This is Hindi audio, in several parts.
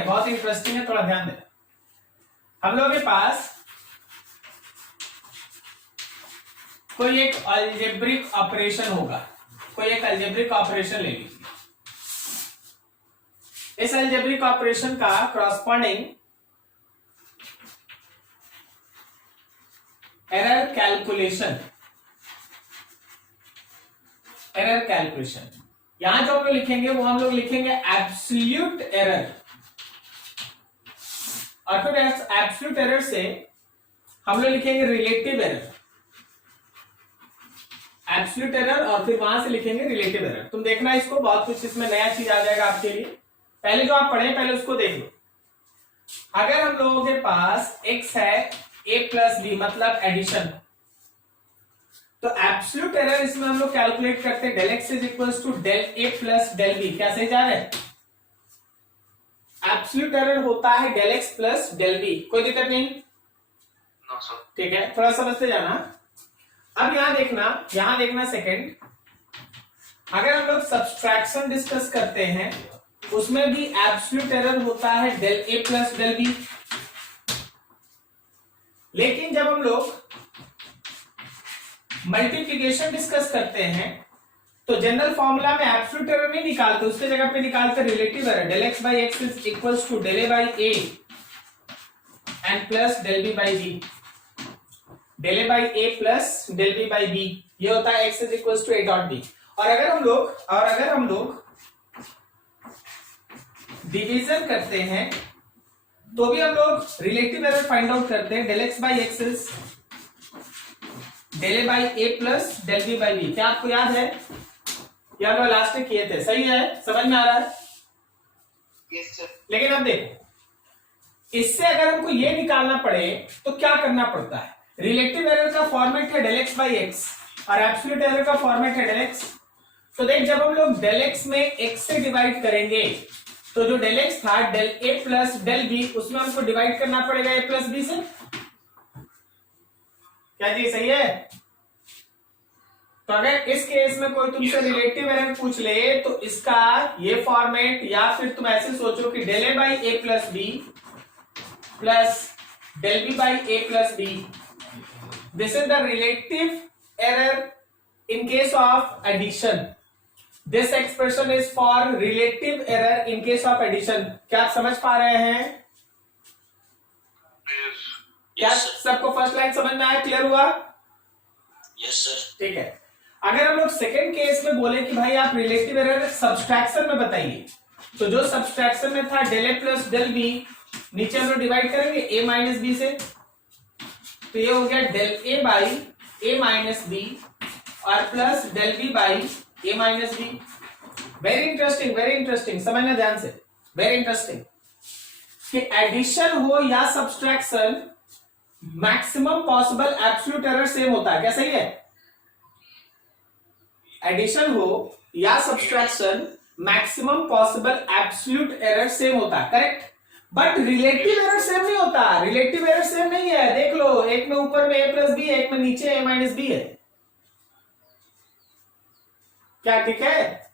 है, बहुत इंटरेस्टिंग है, थोड़ा ध्यान देना। हम लोगों के पास कोई एक अलजेब्रिक ऑपरेशन होगा, कोई एक अलजेब्रिक ऑपरेशन ले लीजिए। इस अलजेब्रिक ऑपरेशन का कॉरस्पॉन्डिंग एरर कैलकुलेशन, यहां जो हम लोग लिखेंगे वो हम लोग लिखेंगे एब्सोल्यूट एरर, और फिर एब्सोल्यूट एरर से हम लोग लिखेंगे रिलेटिव एरर, एब्सोल्यूट एरर और फिर वहां से लिखेंगे रिलेटिव एरर। तुम देखना इसको, बहुत कुछ इसमें नया चीज आ जाएगा आपके लिए। पहले जो आप पढ़े पहले उसको देख लो। अगर हम लोगों के पास x है a प्लस बी मतलब एडिशन, तो एब्सोल्यूट एरर इसमें हम लोग कैलकुलेट करते हैं del x is equals to del a plus del b। क्या सही जा रहा है? एब्सोल्यूट एरर होता है del x plus del b, कोई दिक्कत नहीं? ठीक है, थोड़ा समझते जाना। अब यहां देखना सेकंड, अगर हम लोग सब्सट्रैक्शन डिस्कस करते हैं उसमें भी एब्सोल्यूट एरर होता है del a plus del b। लेकिन जब हम लोग मल्टीप्लिकेशन डिस्कस करते हैं तो जनरल फॉर्मूला में एब्सोल्यूट एरर नहीं निकालते, उसके जगह पे निकालते relative error. Del x by X is equals to del a by a and plus del b by b, del a by a plus del b by b, ये होता है x is equals to a dot b। और अगर हम लोग डिवीजन करते हैं तो भी हम लोग रिलेटिव एरर फाइंड आउट करते हैं। Del x by X is del a by a plus del b by b। क्या आपको याद है? ये हम लोग लास्ट में किए थे, सही है? समझ में आ रहा है? Yes sir. लेकिन अब देखो, इससे अगर हमको ये निकालना पड़े तो क्या करना पड़ता है? रिलेटिव एरर का फॉर्मेट है डेल x बाई एक्स और एब्सोल्यूट एरर का फॉर्मेट है डेल x। तो देख, जब हम लोग डेल x में x से डिवाइड करेंगे तो जो डेल x था del a plus del b, उसमें हमको डिवाइड करना पड़ेगा a प्लस b से। क्या जी सही है? तो अगर इस केस में कोई तुमसे रिलेटिव एरर पूछ ले तो इसका ये फॉर्मेट, या फिर तुम ऐसे सोचो कि del a by a plus b plus del b by a plus b, this is the relative error in case of addition. This expression is for relative error in case of addition. क्या आप समझ पा रहे हैं? क्या सबको फर्स्ट लाइन समझ में आया? क्लियर हुआ? Yes sir. ठीक है। अगर हम लोग सेकेंड केस में बोले कि भाई आप रिलेटिव एरर सब्सट्रैक्शन में बताइए, तो जो सब्सट्रैक्शन में था del a plus del b, नीचे हम लोग डिवाइड करेंगे a माइनस b से, तो ये हो गया del a by a minus b और plus del b by a minus b। Very interesting, समझना ध्यान से, वेरी इंटरेस्टिंग कि एडिशन हो या subtraction, maximum possible absolute error same होता है। क्या सही है? एडिशन हो या subtraction, maximum possible absolute error same होता है, correct? But relative error same नहीं होता। रिलेटिव एरर सेम नहीं है, देख लो, एक में ऊपर में a प्लस बी है, एक में नीचे a माइनस बी है। क्या ठीक है?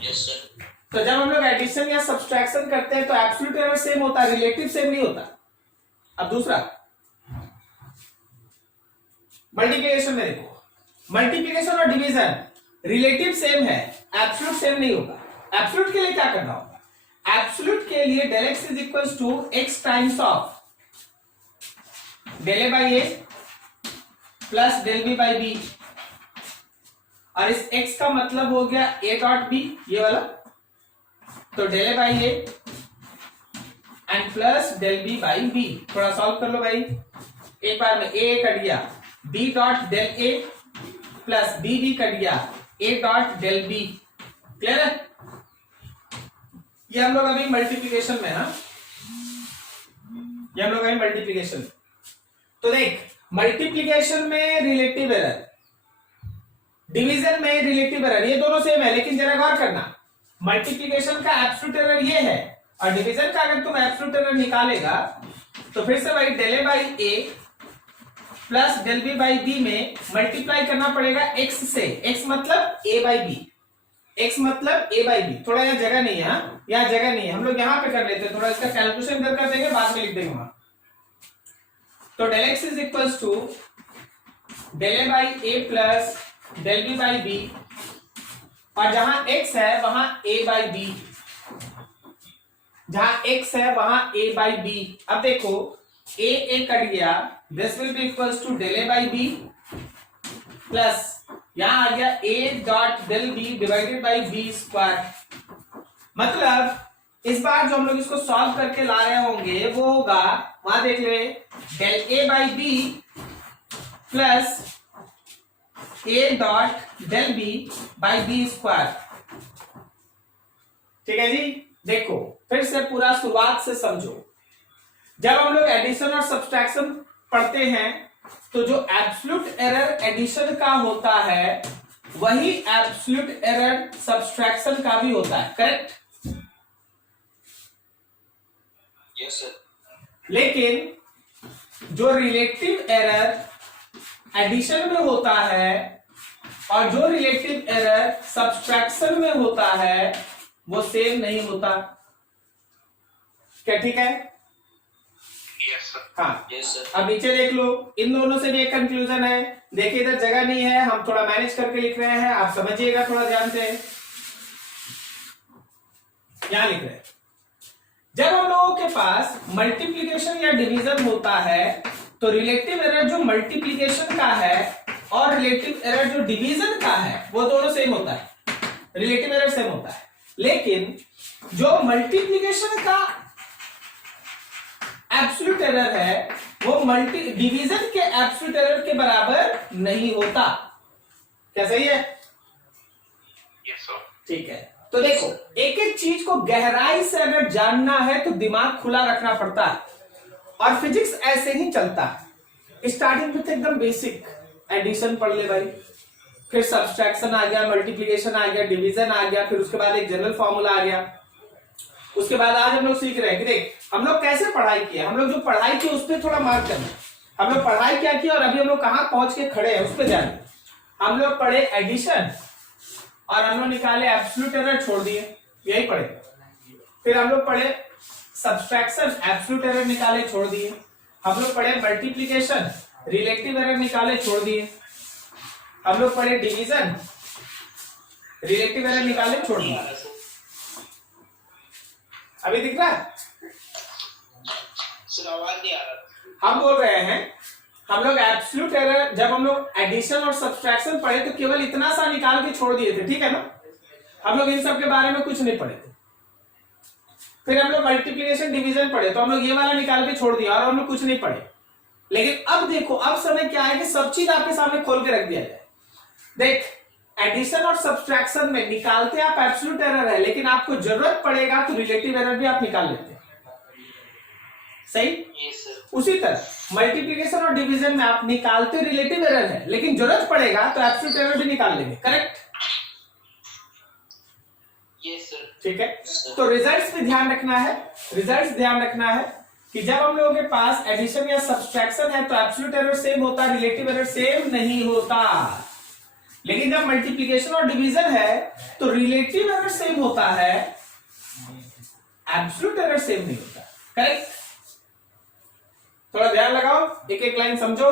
Yes sir. तो जब हम लोग एडिशन या सब्सट्रैक्शन करते हैं तो एब्सोल्यूट एरर सेम होता है, रिलेटिव सेम नहीं होता। अब दूसरा मल्टीप्लिकेशन में देखो, मल्टीप्लिकेशन और डिवीजन रिलेटिव सेम है, एब्सोल्यूट सेम नहीं होगा। एब्सोल्यूट के लिए क्या करना होगा? एब्सोल्यूट के लिए del x is equal to x times of del a by a plus del b by b, और इस x का मतलब हो गया a डॉट b, ये वाला, तो del a by a and plus del b by b। थोड़ा सॉल्व कर लो भाई, एक बार में a कट गया, b dot del a plus b cut गया, a dot del b। Clear है? ये हम लोग अभी मल्टीप्लिकेशन में, हाँ, ये हम लोग अभी मल्टीप्लिकेशन। तो देख, मल्टीप्लिकेशन में रिलेटिव एरर, डिवीजन में रिलेटिव एरर, ये दोनों सेम है, लेकिन जरा गौर करना, मल्टीप्लिकेशन का एब्सोल्यूट एरर ये है और डिवीजन का अगर तुम एब्सोल्यूट एरर निकालेगा तो फिर से भाई del a by a plus del b by b में मल्टीप्लाई करना पड़ेगा x से। x मतलब a बाई b, x मतलब a बाई बी, थोड़ा यहाँ जगह नहीं है, हाँ यहाँ जगह नहीं है, हम लोग यहाँ पे कर लेते हैं, थोड़ा इसका कैलकुलेशन कर देंगे, बाद में लिख देंगे वहां। तो del x is equals to del a by A plus del B by B, और जहां x है वहां a बाई बी, जहां x है वहां a बाई बी। अब देखो a कट गया, this will be equals to del a by B plus यहां आ गया a dot del B divided by B square. मतलब इस बार जो हम लोग इसको सॉल्व करके ला रहे होंगे वो होगा, वहां देख ले, del a by B plus a dot del B by B square. ठीक है जी, देखो फिर से पूरा शुरुआत से समझो। जब हम लोग एडिशन और सब्सट्रैक्शन पढ़ते हैं तो जो एब्सोल्यूट एरर एडिशन का होता है वही एब्सोल्यूट एरर सब्सट्रैक्शन का भी होता है, करेक्ट? Yes sir. लेकिन जो रिलेटिव एरर एडिशन में होता है और जो रिलेटिव एरर सब्सट्रैक्शन में होता है वो सेम नहीं होता। क्या ठीक है? Yes sir. हाँ, यस सर। अब नीचे देख लो, इन दोनों से भी एक कंक्लूजन है। देखिए इधर जगह नहीं है, हम थोड़ा मैनेज करके लिख रहे हैं, आप समझिएगा थोड़ा ध्यान से। यहां लिख रहे हैं, जब हम लोगों के पास मल्टीप्लीकेशन या डिवीजन होता है तो रिलेटिव एरर जो मल्टीप्लीकेशन का है और रिलेटिव एरर जो डिवीजन का है वो दोनों सेम होता है, रिलेटिव एरर सेम होता है। लेकिन जो मल्टीप्लीकेशन का एब्सोल्यूट एरर है वो डिवीजन के एब्सोल्यूट एरर के बराबर नहीं होता। क्या सही है? Yes sir. ठीक है, तो देखो एक एक चीज को गहराई से अगर जानना है तो दिमाग खुला रखना पड़ता है, और फिजिक्स ऐसे ही चलता है। स्टार्टिंग में तो एकदम बेसिक एडिशन पढ़ ले भाई, फिर सब्सट्रैक्शन आ गया, मल्टीप्लिकेशन आ गया, डिवीजन आ गया, फिर उसके बाद एक जनरल फॉर्मूला आ गया। उसके बाद आज हम लोग सीख रहे हैं कि देख हम लोग कैसे पढ़ाई किया, हम लोग जो पढ़ाई की उस पर थोड़ा मार्क करना, हम लोग पढ़ाई क्या किया और अभी हम लोग कहां पहुंच के खड़े हैं उस पर ध्यान। हम लोग पढ़े एडिशन और हम लोग निकाले एब्सोल्यूट एरर, छोड़ दिए, यही पढ़े। फिर हम लोग पढ़े सब्सट्रैक्शन, एब्सोल्यूट एरर निकाले, छोड़ दिए। हम लोग पढ़े मल्टीप्लिकेशन, रिलेटिव एरर निकाले, छोड़ दिए। हम लोग पढ़े डिवीजन, रिलेटिव एरर निकाले, छोड़ दिए। अभी दिख रहा है? सर आवाज नहीं आ रहा। हम बोल रहे हैं हम लोग एब्सोल्यूट एरर जब हम लोग एडिशन और सब्सट्रैक्शन पढ़े तो केवल इतना सा निकाल के छोड़ दिए थे, ठीक है ना? हम लोग इन सब के बारे में कुछ नहीं पढ़े थे। फिर हम लोग मल्टीप्लिकेशन डिवीजन पढ़े तो हम लोग ये वाला निकाल के छोड़ दिया और हम लोग कुछ नहीं पढ़े। लेकिन अब देखो, अब समय क्या है कि सब चीज आपके सामने खोल के रख दिया जाए। देख एडिशन और सब्सट्रैक्शन में निकालते आप एब्सोल्यूट एरर है, लेकिन आपको जरूरत पड़ेगा तो रिलेटिव एरर भी आप निकाल लेते हैं, सही? Yes sir. उसी तरह मल्टीप्लिकेशन और डिवीजन में आप निकालते रिलेटिव एरर है, लेकिन जरूरत पड़ेगा तो एब्सोल्यूट एरर भी निकाल लेंगे, करेक्ट? Yes sir. ठीक है, तो रिजल्ट्स पे ध्यान रखना है। रिजल्ट्स ध्यान रखना है कि जब हम लोगों के पास एडिशन या सब्सट्रैक्शन है तो एब्सोल्यूट एरर सेम होता है, रिलेटिव एरर सेम नहीं होता। लेकिन जब मल्टीप्लिकेशन और डिवीजन है तो रिलेटिव एरर सेम होता है, एब्सोल्यूट एरर सेम नहीं होता, करेक्ट? थोड़ा ध्यान लगाओ, एक एक लाइन समझो,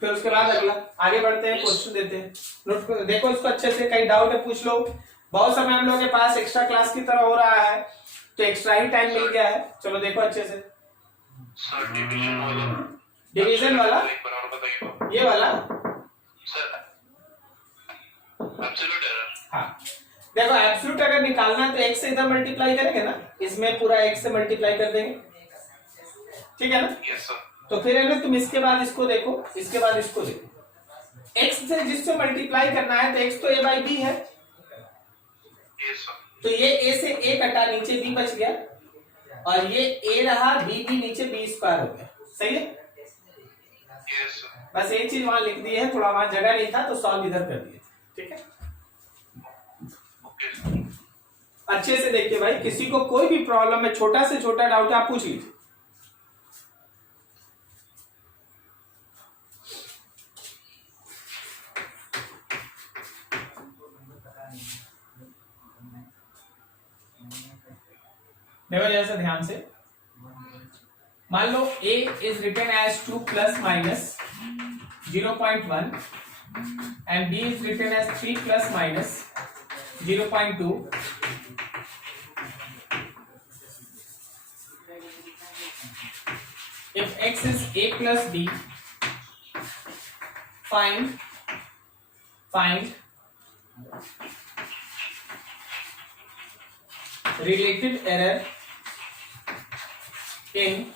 फिर उसके बाद अगला आगे बढ़ते हैं, क्वेश्चन देते हैं। नोट देखो इसको अच्छे से, कहीं डाउट है पूछ लो। बहुत समय हम लोगों के पास एक्स्ट्रा क्लास की तरह हो रहा है तो एक्स्ट्रा ही टाइम मिल गया है। चलो देखो अच्छे से, सर डिवीजन वाला, डिवीजन वाला एक बार और बताइए। ये वाला, सर एब्सोल्यूट एरर। हाँ देखो एब्सोल्यूट अगर निकालना है तो x से इधर मल्टीप्लाई करेंगे ना, इसमें पूरा x से मल्टीप्लाई कर देंगे, ठीक है ना? Yes sir. तो फिर अगर तुम इसके बाद इसको देखो, इसके बाद इसको देखो, x से जिससे मल्टीप्लाई करना है तो x तो a बाई बी है, यस सर। तो ये a से a कटा, नीचे b बच गया, और ये a रहा, b भी नीचे b स्क्वायर हो गया, सही है? Yes sir. बस एक चीज वहां लिख दी है, थोड़ा वहां जगह नहीं था तो सॉल्व इधर कर दिए, ठीक है? Okay sir. अच्छे से देखिए भाई, किसी को कोई भी प्रॉब्लम है, छोटा से छोटा डाउट है, आप पूछ लीजिए। देखो जैसे ध्यान से, मान लो a is written as 2 plus minus 0.1 and b is written as 3 plus minus 0.2. If x is a plus b, find relative error in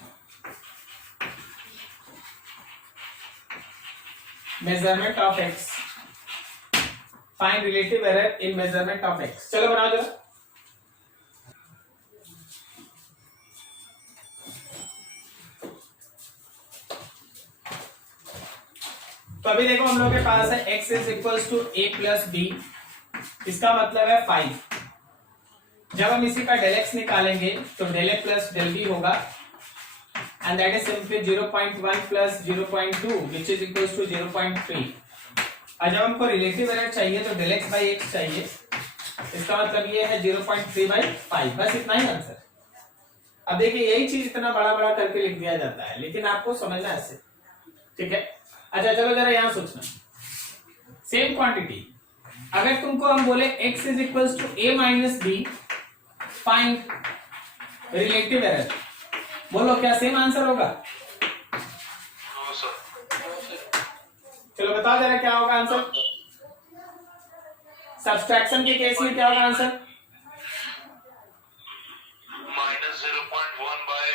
measurement of x. Find relative error in measurement of x. चलो बनाओ जरा। तो अभी देखो हम लोग के पास है x is equals to a plus B, इसका मतलब है 5। जब हम इसी का डेल x निकालेंगे तो del a plus del b होगा, and that is simply 0.1 plus 0.2 which is equals to 0.3। और जब हमको रिलेटिव एरर चाहिए तो डेल x बाई एक्स चाहिए, इसका मतलब ये है 0.3 बाई 5। बस इतना ही आंसर। अब देखिए यही चीज इतना बड़ा बड़ा करके लिख दिया जाता है, लेकिन आपको समझना है ऐसे, ठीक है। अच्छा चलो जरा यहां सोचना, सेम क्वांटिटी अगर तुमको हम बोले x is equals to a minus B, find relative error, बोलो क्या सेम आंसर होगा? No sir. चलो बताओ जरा क्या होगा आंसर। सब्सट्रैक्शन के केस में क्या होगा आंसर? माइनस 0.1 बाय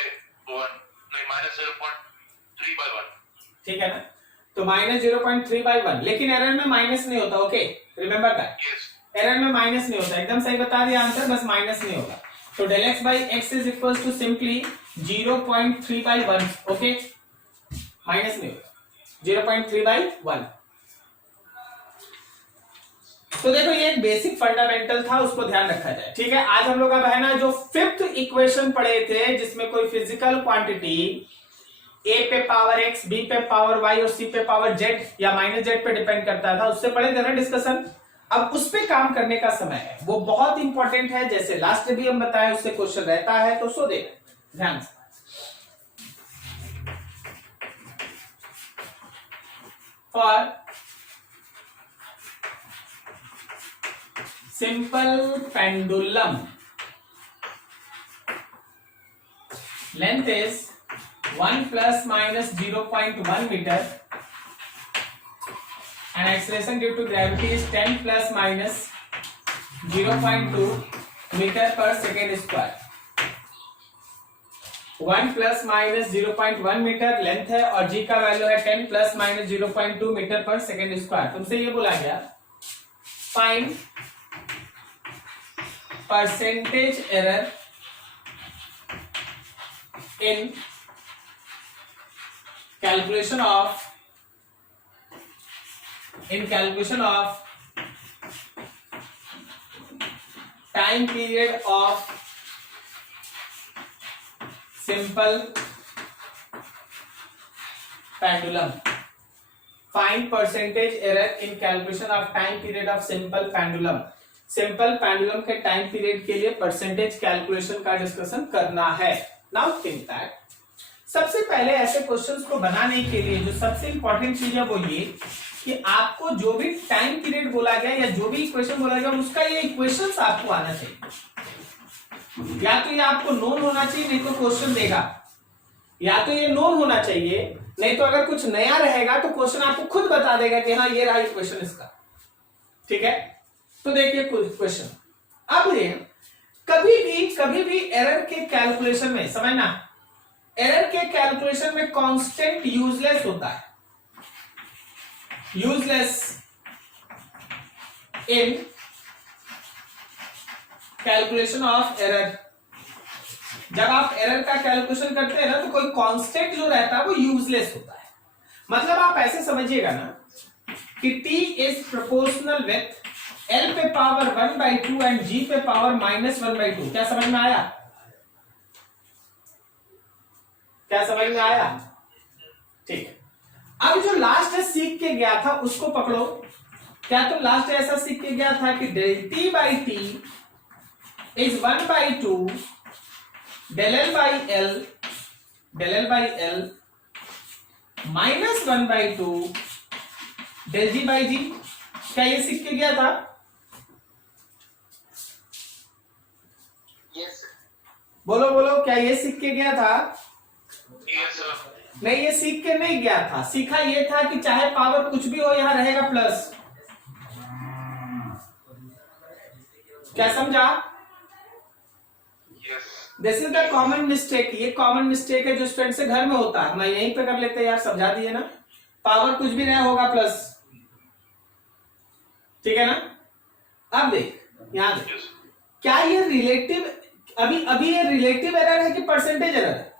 1, नहीं माइनस 0.3 बाय 1। ठीक है ना, तो माइनस 0.3 बाई 1, लेकिन एरर में माइनस नहीं होता। Okay remember that, yes error में माइनस नहीं होता। एकदम सही बता दिया आंसर, बस माइनस नहीं होगा। तो del X by X is equals to simply 0.3 by 1। Okay minus नहीं होगा, 0.3 बाई 1। तो देखो ये एक बेसिक फंडामेंटल था, उसको ध्यान रखा जाए, ठीक है। आज हम लोग अब है ना जो फिफ्थ इक्वेशन पढ़े थे, जिसमें कोई फिजिकल क्वांटिटी a पे पावर x, b पे पावर y और c पे पावर z या माइनस z पे डिपेंड करता था, उससे पढ़े थे ना डिस्कशन। अब उस पे काम करने का समय है, वो बहुत इंपॉर्टेंट है। जैसे लास्ट भी हम बताए, उससे क्वेश्चन रहता है, तो सो देख ध्यान से। For simple pendulum length is 1 plus minus 0.1 meter and acceleration due to gravity is 10 plus minus 0.2 meter per second square। 1 plus minus 0.1 metre length है और g का वैल्यू है 10 plus minus 0.2 मीटर पर सेकेंड स्क्वायर। तुमसे ये बोला गया find percentage error in calculation of time period of simple pendulum। Find percentage error in calculation of time period of simple pendulum। Simple pendulum के टाइम पीरियड के लिए परसेंटेज कैलकुलेशन का डिस्कशन करना है। नाउ थिंक दैट सबसे पहले ऐसे क्वेश्चंस को बनाने के लिए जो सबसे इंपॉर्टेंट चीज है वो ये कि आपको जो भी टाइम पीरियड बोला गया या जो भी इक्वेशन बोला गया उसका ये इक्वेशंस आपको आना चाहिए। या तो ये आपको नोन होना चाहिए, नहीं तो क्वेश्चन देगा, या तो ये नोन होना चाहिए, नहीं तो अगर कुछ नया रहेगा तो क्वेश्चन आपको खुद बता देगा कि हाँ ये रहा इक्वेशन इसका। ठीक है, तो देखिए क्वेश्चन। अब ये कभी भी एरर के कैलकुलेशन में समझना, एरर के कैलकुलेशन में कांस्टेंट यूजलेस होता है, useless in calculation of error. जब आप एरर का कैलकुलेशन करते हैं ना तो कोई कांस्टेंट जो रहता है वो यूजलेस होता है। मतलब आप ऐसे समझिएगा ना कि t is proportional with l पे पावर 1/2 एंड g पे पावर -1/2। क्या समझ में आया? क्या समझ में आया? ठीक है, अब जो लास्ट सीख के गया था उसको पकड़ो। क्या तुम लास्ट ऐसा सीख के गया था कि del t by t is 1/2 del L by L -1/2 del G by G। क्या ये सीख के गया था? Yes, sir. बोलो बोलो, क्या ये सीख के गया था? Yes, sir. नहीं, ये सीख के नहीं गया था। सीखा ये था कि चाहे पावर कुछ भी हो यहां रहेगा प्लस। क्या समझा? Yes. This is the common mistake. ये कॉमन मिस्टेक है जो स्टूडेंट से घर में होता है। मैं यहीं पे कर लेते यार, समझा दिए ना। पावर कुछ भी रहा होगा प्लस, ठीक है ना। अब देख यहां देख, Yes. क्या ये रिलेटिव, अभी ये रिलेटिव एरर है कि परसेंटेज एरर है?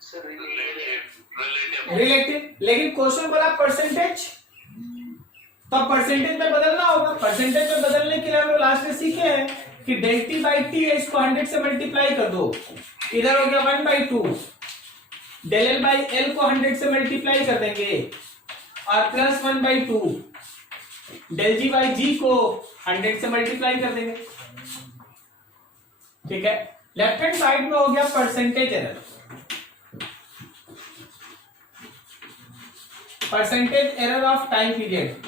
Sir, Relative. रिलेटिव। लेकिन क्वेश्चन बोला परसेंटेज, तो अब परसेंटेज में बदलना होगा। परसेंटेज में बदलने के लिए हम लोग लास्ट में सीखे हैं कि del t by t है, इसको 100 से मल्टीप्लाई कर दो। इधर हो गया 1/2, del L by L को 100 से मल्टीप्लाई कर देंगे और plus 1/2 del G by G को 100 से मल्टीप्लाई कर देंगे, ठीक है। लेफ्ट हैंड साइड में हो गया percentage error. Percentage error of time period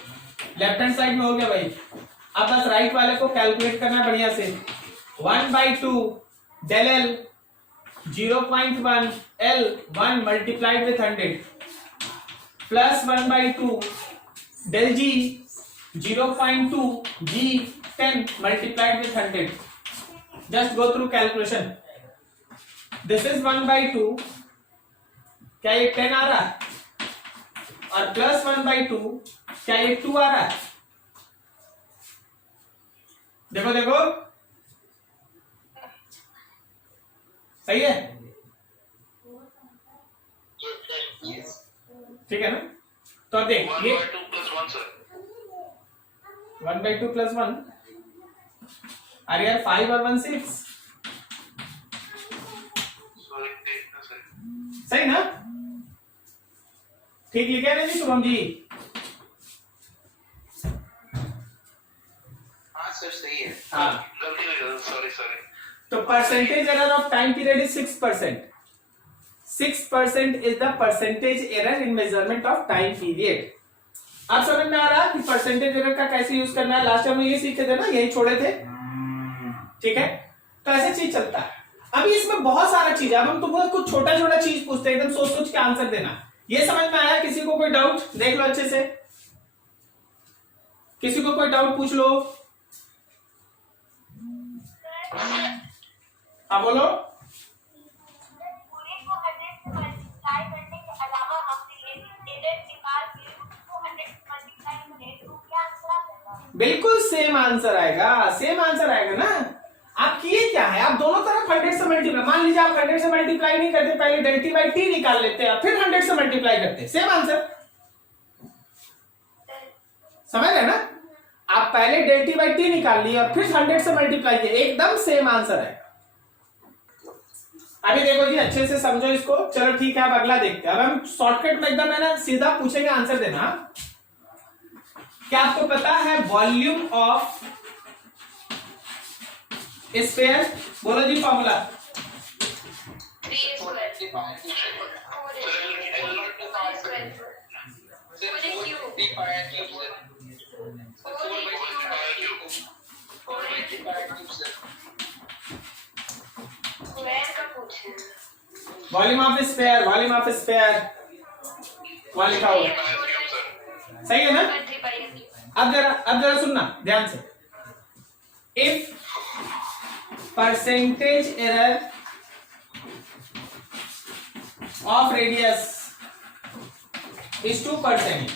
left hand side में हो गया भाई। अब बस राइट वाले को कैलकुलेट करना बढ़िया से। 1/2 del L 0.1 L 1 multiplied with 100 plus 1/2 del G 0.2 G 10 multiplied with 100। Just go through calculation. This is 1/2, क्या ये 10 आ रहा है? और प्लस 1/2, क्या ये 2 आ रहा है? देखो देखो, सही है, yes. ठीक है ना। तो अब देख ये 1/2 plus 1, sir. 1/2 प्लस 1, अरे यार 5 और 1 6, Sorry, देखना सर. सही ना? ठीक लिखा नहीं जी शुभम जी? हाँ सर, सही है. हाँ। गलती हो गई, sorry. तो percentage error of time period is 6%। 6% is the percentage error in measurement of time period. अब समझ में आ रहा कि परसेंटेज एरर का कैसे यूज करना है। लास्ट टाइम हम ये सीखे थे ना, यही छोड़े थे, ठीक है। तो ऐसे चीज चलता है। अभी इसमें बहुत सारा चीज है। अब हम तुमको कुछ छोटा छोटा चीज पूछते हैं, एकदम सोच सोच के आंसर देना। ये समझ में आया? किसी को कोई डाउट? देख लो अच्छे से, किसी को कोई डाउट पूछ लो। हाँ बोलो। बिल्कुल सेम आंसर आएगा, सेम आंसर आएगा ना। आप किए क्या है, आप दोनों तरफ 100 से मल्टीप्लाई, मान लीजिए आप 100 से मल्टीप्लाई नहीं करते, पहले del t by t निकाल लेते हैं फिर 100 से मल्टीप्लाई करते, सेम आंसर। समझ रहे ना? आप पहले del t by t निकाल लिए और फिर 100 से मल्टीप्लाई किए, एकदम सेम आंसर है। अभी देखो जी, अच्छे से समझो इसको। चलो ठीक है, अब अगला देखते हैं। अब हम शॉर्टकट में एकदम है ना, सीधा पूछेंगे, आंसर देना। क्या आपको पता है वॉल्यूम ऑफ स्फीयर? बोलो जी formula. Volume of sphere, volume of sphere वहां लिखा होगा, सही है ना? अब जरा सुनना ध्यान से। If percentage error of radius is 2%,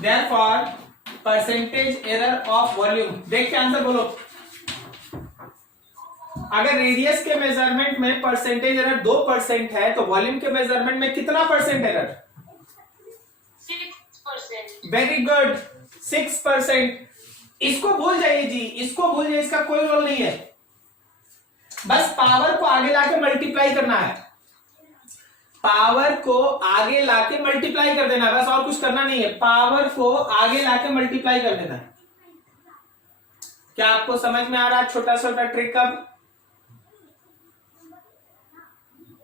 therefore percentage error of volume, देख के आंसर बोलो। अगर रेडियस के मेजरमेंट में परसेंटेज एरर 2% है तो वॉल्यूम के मेजरमेंट में कितना परसेंट एरर? 6%. Very good, 6%। इसको भूल जाइए जी, इसको भूल जाइए, इसका कोई रोल नहीं है। बस पावर को आगे लाके मल्टीप्लाई करना है, पावर को आगे लाके मल्टीप्लाई कर देना है, बस और कुछ करना नहीं है। पावर को आगे लाके मल्टीप्लाई कर देना है। क्या आपको समझ में आ रहा है छोटा छोटा ट्रिक अब?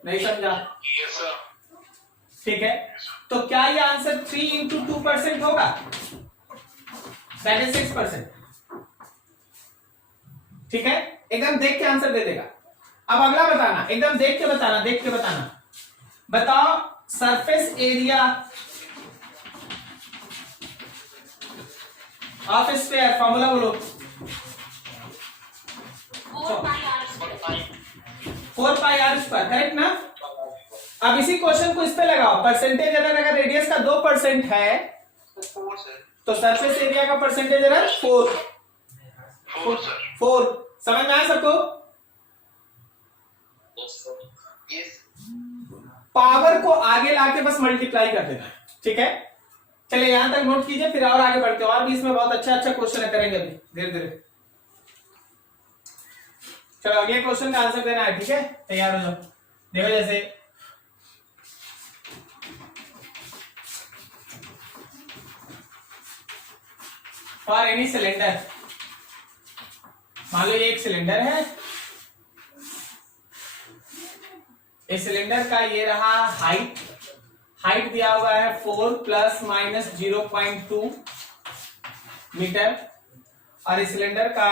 नहीं समझा? Yes, sir. ठीक है, तो क्या ये आंसर 3 इंटू 2% होगा? That is 6%। ठीक है, एकदम देख के आंसर दे देगा। अब अगला बताना, एकदम देख के बताना, देख के बताना। बताओ surface area of sphere, formula बोलो। 4 पाई आर स्क्वायर, करेक्ट ना? अब इसी क्वेश्चन को इस पे लगाओ, परसेंटेज एरर अगर रेडियस का 2% है 4, sir. तो सरफेस एरिया का परसेंटेज एरर 4। 4, sir. 4 समझ में आया सबको? Yes, sir. Yes. पावर को आगे लाके बस मल्टीप्लाई कर देना है, ठीक है? चलिए यहां तक नोट कीजिए, फिर और आगे बढ़ते हैं। और भी इसमें बहुत अच्छा अच्छा क्वेश्चन करेंगे अभी धीरे धीरे। चलो अगले क्वेश्चन का आंसर देना है, ठीक है? तैयार हो जाओ। देखो जैसे फॉर एनी सिलेंडर, मान लो ये एक सिलेंडर है, इस सिलेंडर का ये रहा हाइट, हाइट दिया हुआ है 4 प्लस माइनस 0.2 मीटर, और इस सिलेंडर का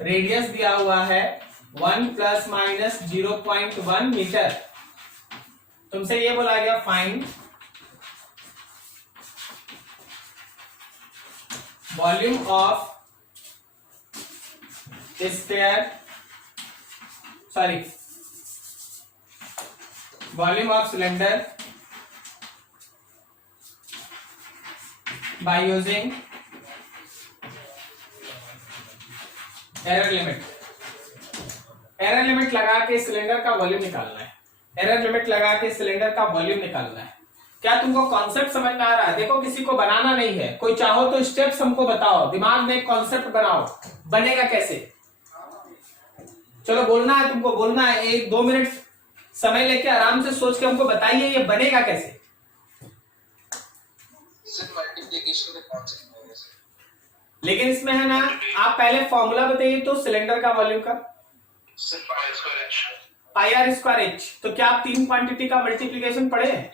रेडियस दिया हुआ है 1 प्लस माइनस 0.1 मीटर। तुमसे ये बोला गया find volume of sphere, sorry volume of cylinder by using error limit. Error limit लगा के सिलेंडर का वॉल्यूम निकालना है। एरर लिमिट लगा के सिलेंडर का वॉल्यूम निकालना है। क्या तुमको कॉन्सेप्ट समझ में आ रहा है? देखो किसी को बनाना नहीं है, कोई चाहो तो स्टेप्स हमको बताओ, दिमाग में एक कॉन्सेप्ट बनाओ, बनेगा कैसे? चलो बोलना है, तुमको बोलना है, 1-2 मिनट समय लेके आराम से सोच के हमको बताइए ये बनेगा कैसे। Sir, multiplication का concept है sir. लेकिन इसमें है ना, आप पहले फॉर्मूला बताइए तो सिलेंडर का वॉल्यूम का Sir, Pi square h. Pi are square H. तो क्या आप 3 क्वांटिटी का मल्टीप्लीकेशन पढ़े हैं?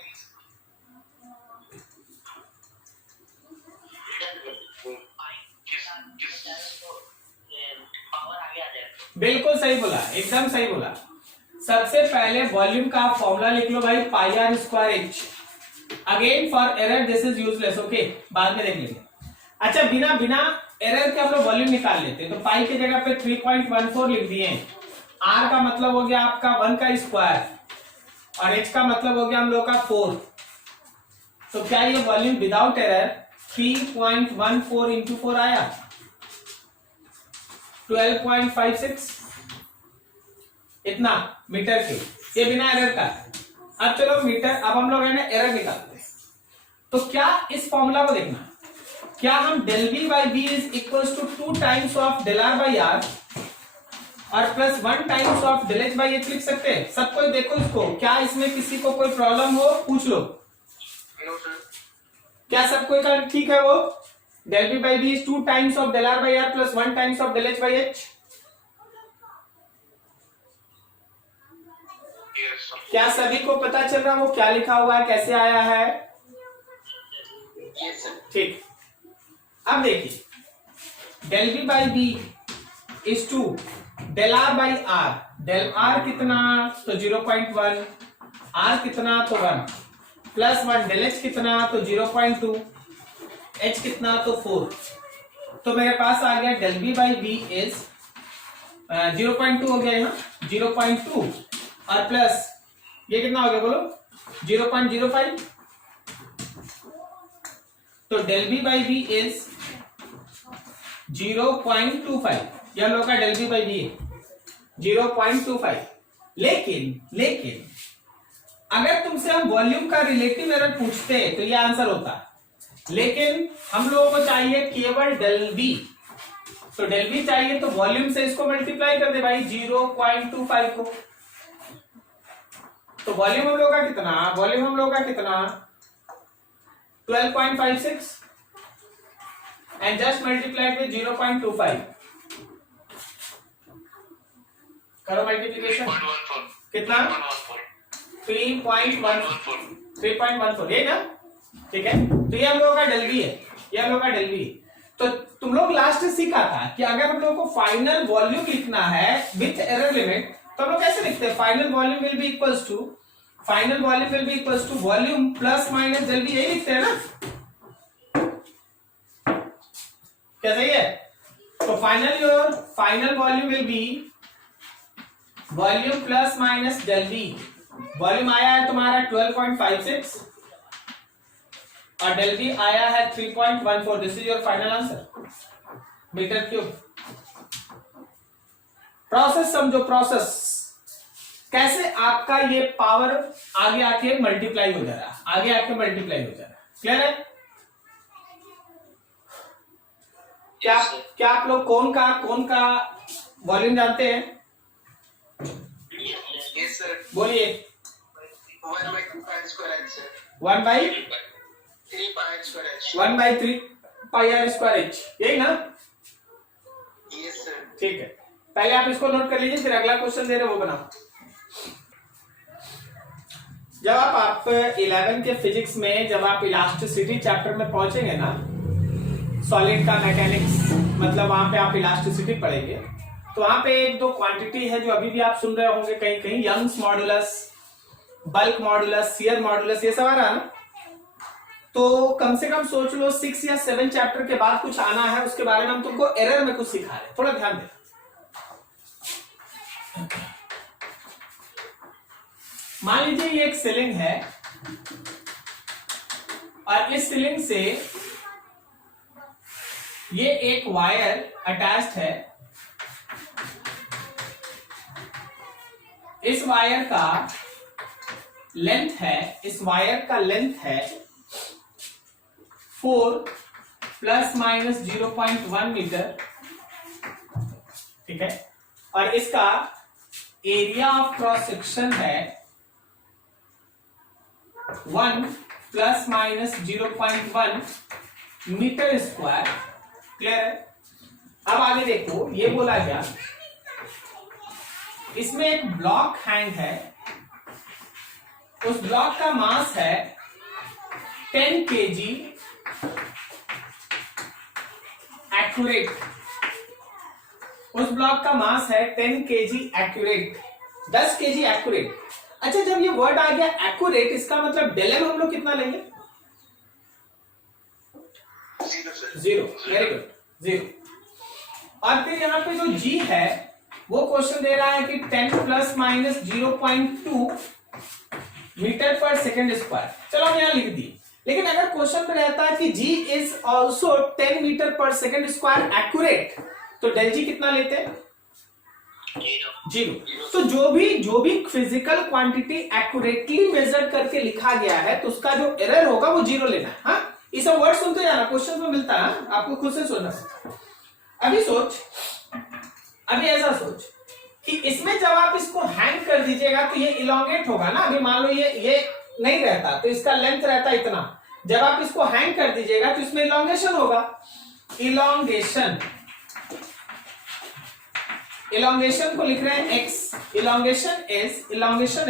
बिल्कुल सही बोला, एकदम सही बोला। सबसे पहले वॉल्यूम का फॉर्मूला लिख लो भाई, pi are square h. Again for error this is useless, okay, बाद में देख लेंगे। अच्छा, बिना बिना एरर के हम लोग वॉल्यूम निकाल लेते हैं। तो पाई की जगह पे 3.14 लिख दिए। आर का मतलब हो गया आपका 1 का स्क्वायर और एच का मतलब हो गया हम लोग का 4। तो क्या ये वॉल्यूम विदाउट एरर 3.14 इंटू 4 आया? 12.56 इतना मीटर के, ये बिना एरर का। अब चलो मीटर, अब हम लोग है ना एरर निकालते हैं। तो क्या इस फॉर्मूला को देखना, क्या हम del B by B is equal to 2 times of del are by r और plus 1 times of del H by h लिख सकते हैं? सब कोई देखो इसको, क्या इसमें किसी को कोई प्रॉब्लम हो पूछ लो। No, sir. क्या सब कोई का ठीक है वो? Del B by B is 2 times of del are by R plus 1 times of del H by H. Yes, sir. क्या सभी को पता चल रहा है वो क्या लिखा हुआ है, कैसे आया है? Yes, sir. ठीक, अब देखिए, del B by B is two del are by R. Del R कितना? तो 0.1, आर कितना? तो 1 प्लस 1, डेल एच कितना? तो 0.2, एच कितना? तो 4। तो मेरे पास आ गया del B by B is 0.2 हो गया यहाँ, 0.2 और प्लस ये कितना हो गया बोलो? 0.05। तो del B by B is 0.25, ये हम लोग का डेल बी बाई बी है 0.25। लेकिन अगर तुमसे हम वॉल्यूम का रिलेटिव एरर पूछते तो ये आंसर होता, लेकिन हम लोगों को चाहिए केवल डेल बी। तो डेल बी चाहिए तो वॉल्यूम से इसको मल्टीप्लाई कर दे भाई 0.25 को। तो वॉल्यूम हम लोग का कितना? वॉल्यूम हम लोग का कितना? 12.56। and just multiply it with 0.25. करो मल्टीप्लीकेशन, 3.14. कितना? 3.14. 3.14 ये ना, ठीक है। तो ये हम लोगों का डेल बी है, ये हम लोग का डेल बी है। तो तुम लोग लास्ट सीखा था कि अगर हम लोगों को फाइनल वॉल्यूम लिखना है विथ एरर लिमिट, तो हम लोग कैसे लिखते हैं? Final volume will be equals to volume plus minus del B, यही लिखते हैं ना, क्या सही है? तो final volume will be volume plus minus del B. Volume आया है तुम्हारा 12.56 और डेल बी आया है 3.14। This is your final answer, metre cube. Process समझो, प्रोसेस कैसे आपका ये पावर आगे आके मल्टीप्लाई हो जा रहा है, क्लियर है? क्या आप लोग कौन का वॉल्यूम जानते हैं? Yes, sir. बोलिए। 1/2 pi r square h, sir. 1/3 pi r square h. 1/3 pi are square H, यही ना? Yes, sir. ठीक है, पहले आप इसको नोट कर लीजिए, फिर अगला क्वेश्चन दे रहे वो बनाओ। जब आप 11 के फिजिक्स में जब आप इलास्टिसिटी चैप्टर में पहुंचेंगे ना, सॉलिड का मैकेनिक्स, मतलब वहां पे आप इलास्टिसिटी पढ़ेंगे, तो वहां पे एक दो क्वांटिटी है जो अभी भी आप सुन रहे होंगे कहीं कहीं, Young's modulus, bulk modulus, shear modulus, ये सब आ रहा है ना। तो कम से कम सोच लो 6 या 7 चैप्टर के बाद कुछ आना है, उसके बारे में हम तुमको एरर में कुछ सिखा रहे हैं, थोड़ा ध्यान दे। मान लीजिए ये एक सीलिंग है और इस सीलिंग से ये एक वायर अटैच्ड है, इस वायर का लेंथ है 4 ± 0.1 मीटर, ठीक है, और इसका एरिया ऑफ क्रॉस सेक्शन है 1 ± 0.1 मीटर स्क्वायर, क्लियर है? अब आगे देखो, ये बोला गया इसमें एक ब्लॉक हैंग है, उस ब्लॉक का मास है 10 kg एक्यूरेट, उस ब्लॉक का मास है 10 kg एक्यूरेट, 10 kg एक्यूरेट। अच्छा, जब ये वर्ड आ गया एक्यूरेट, इसका मतलब डेलम हम लोग कितना लेंगे? 0, sir. 0, very good, 0। और फिर यहाँ पे जो g है वो क्वेश्चन दे रहा है कि 10 ± 0.2 मीटर पर सेकेंड स्क्वायर। चलो हम यहाँ लिख दिए, लेकिन अगर क्वेश्चन में रहता है कि g इज ऑल्सो 10 मीटर पर सेकेंड स्क्वायर एक्यूरेट, तो डेल जी कितना लेते हैं? 0। तो जो भी फिजिकल क्वांटिटी एक्यूरेटली मेजर करके लिखा गया है, तो उसका जो एरर होगा वो 0 लेना है। हाँ, ये सब वर्ड सुनते जाना, क्वेश्चन में मिलता है, आपको खुद से सोचना। अभी ऐसा सोच कि इसमें जब आप इसको हैंग कर दीजिएगा तो ये इलोंगेट होगा ना। अभी मान लो ये नहीं रहता तो इसका लेंथ रहता इतना, जब आप इसको हैंग कर दीजिएगा तो इसमें इलोंगेशन होगा। इलोंगेशन को लिख रहे हैं x, elongation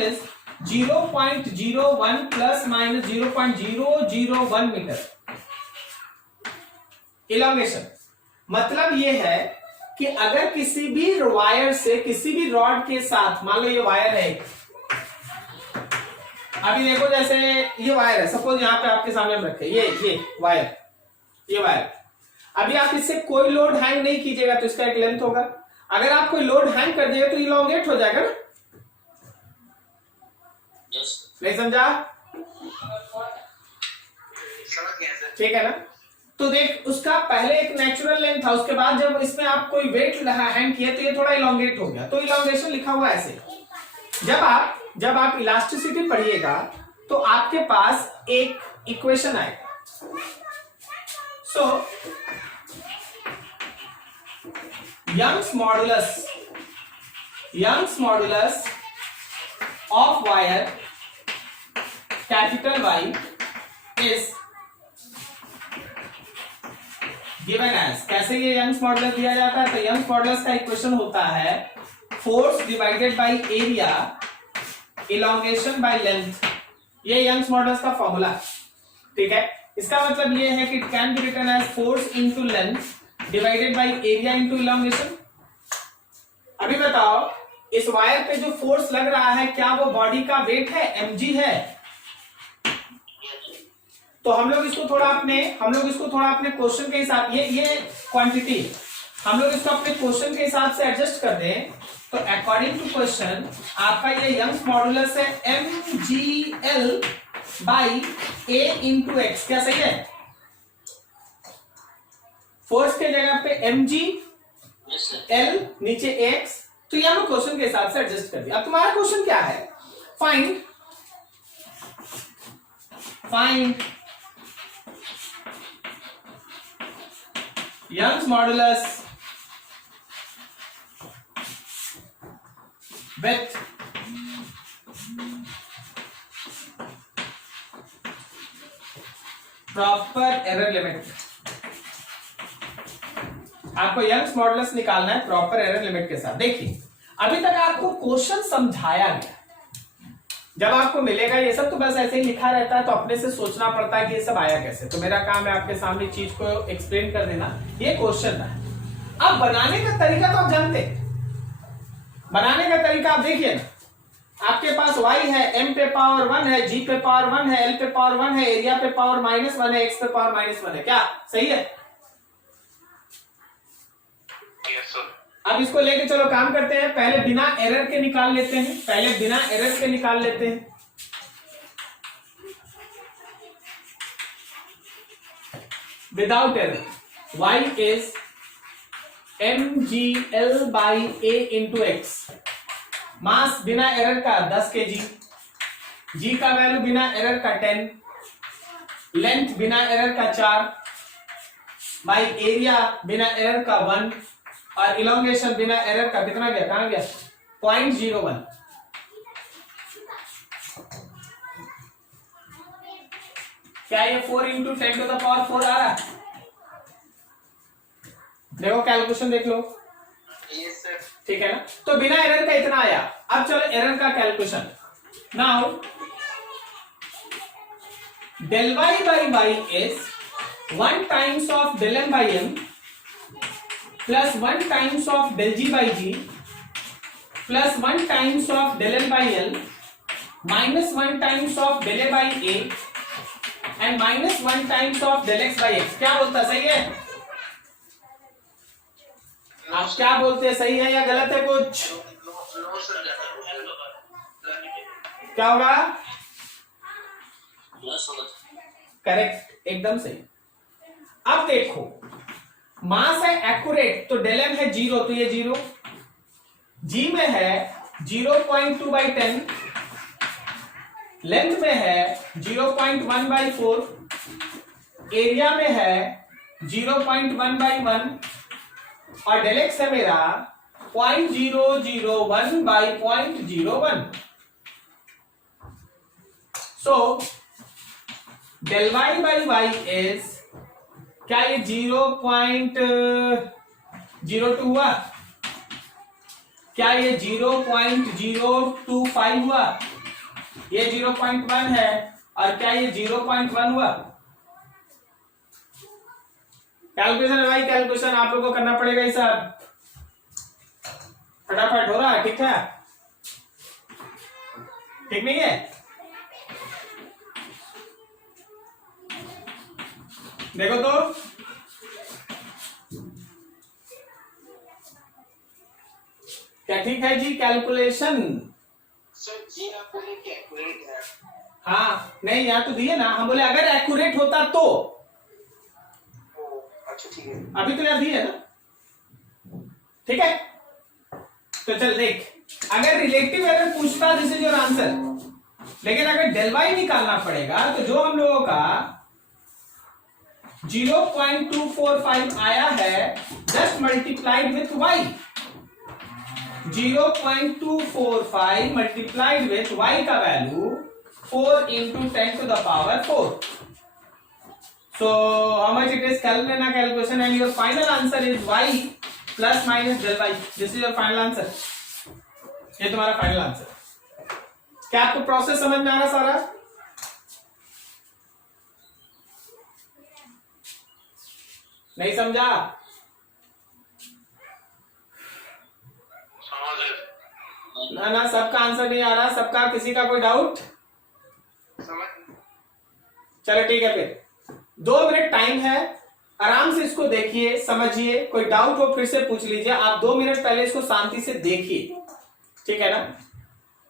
is 0.01 ± 0.001 metre. Elongation मतलब ये है कि अगर किसी भी वायर से, किसी भी रॉड के साथ, मान लो ये वायर है, अभी देखो जैसे ये वायर है, सपोज यहाँ पे आपके सामने हम रखे ये वायर, अभी आप इससे कोई लोड हैंग नहीं कीजिएगा तो इसका एक लेंथ होगा। अगर आप कोई लोड हैंग कर दिएगा तो इलोंगेट हो जाएगा ना। नहीं समझा? ठीक है ना? तो देख, उसका पहले एक नेचुरल लेंथ था, उसके बाद जब इसमें आप कोई वेट हैंग किए तो ये थोड़ा इलोंगेट हो गया, तो इलोंगेशन लिखा हुआ ऐसे। जब आप इलास्टिसिटी पढ़िएगा तो आपके पास एक इक्वेशन आएगा। So Young's modulus of wire capital Y is given as, कैसे ये यंग्स मॉडुलस दिया जाता है? तो यंग्स मॉडुलस का इक्वेशन होता है force divided by area elongation by length. ये यंग्स मॉडुलस का फॉर्मूला, ठीक है। इसका मतलब ये है कि it can be written as force into length divided by area into elongation. अभी बताओ, इस वायर पे जो फोर्स लग रहा है क्या वो बॉडी का वेट है, mg है? तो हम लोग इसको थोड़ा अपने क्वेश्चन के हिसाब, ये क्वांटिटी हम लोग इसको अपने क्वेश्चन के हिसाब से एडजस्ट कर दें। तो अकॉर्डिंग टू क्वेश्चन आपका ये यंग्स मॉडुलस है mgl by a into x. क्या सही है? फोर्स के जगह पे mg, l नीचे x, तो ये हम क्वेश्चन के हिसाब से एडजस्ट कर दिया। अब तुम्हारा क्वेश्चन क्या है? Find Young's modulus with proper error limit. आपको यंग्स मॉडुलस निकालना है प्रॉपर एरर लिमिट के साथ। देखिए, अभी तक आपको क्वेश्चन समझाया गया, जब आपको मिलेगा ये सब तो बस ऐसे ही लिखा रहता है, तो अपने से सोचना पड़ता है कि ये सब आया कैसे। तो मेरा काम है आपके सामने चीज को एक्सप्लेन कर देना। ये क्वेश्चन है। अब बनाने का तरीका तो आप जानते हैं, बनाने का तरीका आप देखिए ना, आपके पास y है, m पे पावर 1 है, g पे पावर 1 है, l पे पावर 1 है, एरिया पे पावर -1 है, x पे पावर -1 है। क्या सही है? Yes, sir. अब इसको लेके चलो काम करते हैं। पहले बिना एरर के निकाल लेते हैं, without error. y is mgl by a into x. Mass बिना एरर का 10 kg, g का वैल्यू बिना एरर का 10, लेंथ बिना एरर का 4 बाई एरिया बिना एरर का 1 और इलोंगेशन बिना एरर का कितना गया? कहां गया? 0.01। क्या ये 4 इंटू 10 टू द पावर 4 आ रहा है? देखो कैलकुलेशन देख लो, Yes, sir. ठीक है ना? तो बिना एरर का इतना आया। अब चलो एरर का calculation. Now del y by y is 1 times of del m by m plus 1 times of del g by g plus 1 times of del l by l minus 1 times of del a by a and minus 1 times of del x by x। क्या बोलता है? सही है? आप क्या बोलते हैं, सही है या गलत है कुछ? No, sir. क्या होगा? करेक्ट, एकदम सही। अब देखो, मास है एक्यूरेट, तो डेल एम है 0, तो ये 0, जी में है 0.2 by 10, लेंथ में है 0.1 by 4, एरिया में है 0.1 by 1 और डेल एक्स है मेरा 0.001 by 0.01। So del y by y is, क्या ये 0.02 हुआ? क्या ये 0.025 हुआ? ये 0.1 है और क्या ये 0.1 हुआ? कैलकुलेशन है भाई, कैलकुलेशन आप लोगों को करना पड़ेगा। ये सब फटाफट हो रहा है, ठीक है? ठीक नहीं है? देखो तो, क्या ठीक है जी कैलकुलेशन? सर जी आप बोले कि एक्यूरेट है। हाँ नहीं, यहाँ तो दिए ना, हम बोले अगर एक्यूरेट होता तो। अच्छा ठीक है। अभी तो यहाँ दिए ना, ठीक है? तो चल देख, अगर रिलेटिव एरर पूछता दिस इज योर आंसर, लेकिन अगर डेल वाई निकालना पड़ेगा तो जो हम लोगों का 0.245 आया है, just multiplied with y। 0.245 multiplied with y का value 4 into 10 to the power 4। So how much it is? Calculate calculation and your final answer is y plus minus del y. This is your final answer. ये तुम्हारा फाइनल आंसर. क्या आपको प्रोसेस समझ में आ रहा सारा? नहीं समझा? ना सबका आंसर नहीं आ रहा. सबका किसी का कोई डाउट? चलो ठीक है फिर 2 मिनट टाइम है. आराम से इसको देखिए, समझिए. कोई डाउट हो फिर से पूछ लीजिए. आप 2 मिनट पहले इसको शांति से देखिए, ठीक है ना.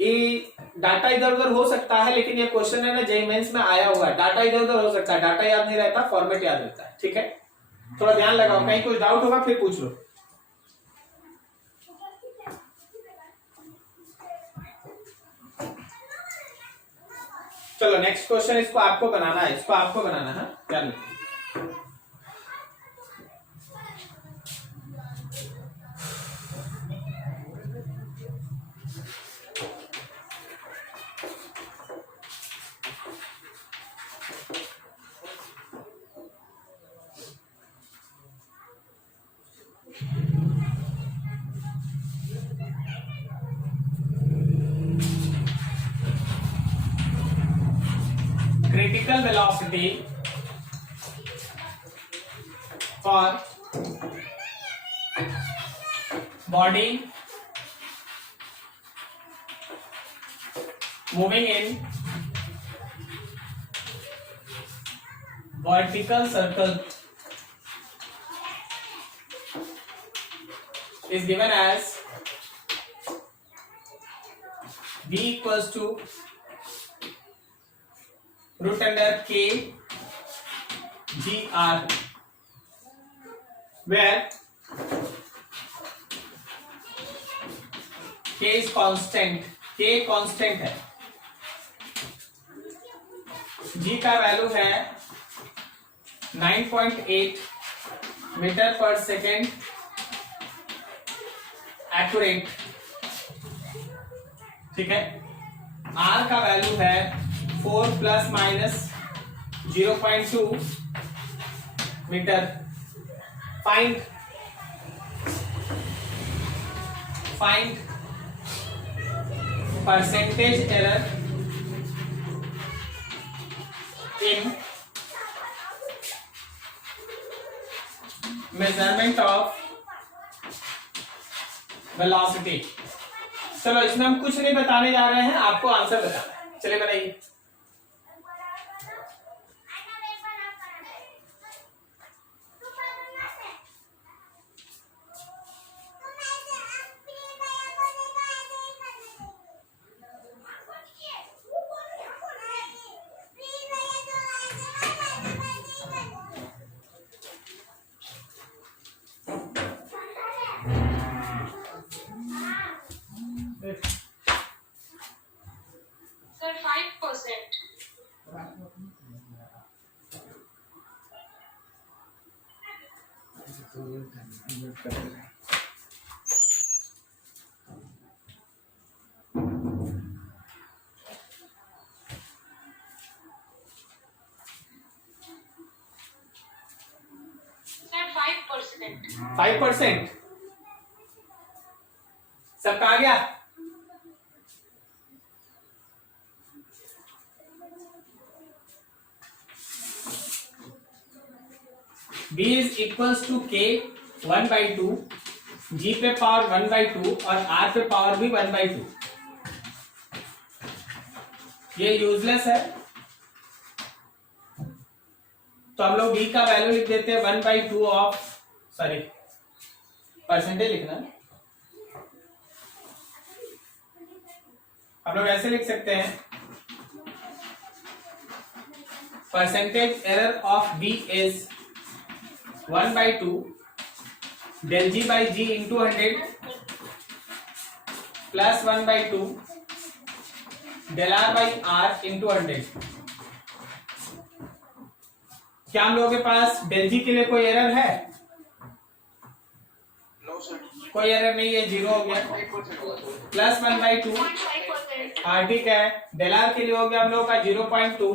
ये डाटा इधर उधर हो सकता है, लेकिन ये क्वेश्चन है ना जेईई मेंस में आया हुआ है. डाटा इधर उधर हो सकता है, डाटा याद नहीं रहता, फॉर्मेट याद रहता है. ठीक है, थोड़ा ध्यान लगाओ. कहीं कुछ डाउट होगा फिर पूछ लो. चलो नेक्स्ट क्वेश्चन. इसको आपको बनाना है, इसको आपको बनाना है. ध्यान रखिए. Critical velocity for body moving in vertical circle is given as v equals to root under k gr, where k is constant. k constant है. g का वैल्यू है 9.8 मीटर पर सेकेंड एक्यूरेट. ठीक है. r का वैल्यू है 4 plus minus 0.2 metre. Find percentage error in measurement of velocity. चलो इसमें हम कुछ नहीं बताने जा रहे हैं, आपको आंसर बताना है. चलिए बताइए. Sir, 5%. Sir, 5%. 5%. सब कहा गया? b is equals to k 1/2, g पे पावर 1/2 और r पे पावर भी 1/2. ये यूजलेस है, तो हम लोग b का वैल्यू लिख देते हैं 1/2 ऑफ, सॉरी परसेंटेज लिखना. हम लोग ऐसे लिख सकते हैं percentage error of b is 1/2 del g by g into 100 plus 1/2 del r by r into 100. क्या हम लोगों के पास del g के लिए कोई एरर है? No, sir. कोई एरर नहीं है, 0 हो गया. 5% प्लस 1/2 5%. ठीक है. del r के लिए हो गया हम लोग का 0.2,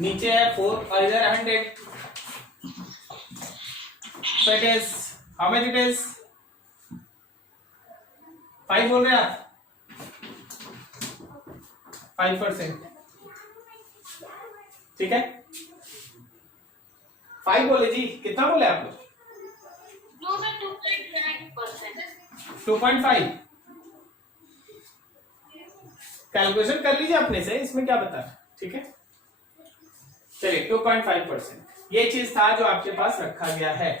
नीचे है 4 और इधर 100. So it is how much it is? 5 बोल रहे हैं आप? 5%. ठीक है, 5 बोले जी, कितना बोले आप लोग? No, sir, 2.9%. 2.5. कैलकुलेशन कर लीजिए अपने से, इसमें क्या बता रहा है, ठीक है। चलिए 2.5%, ये चीज था जो आपके पास रखा गया है।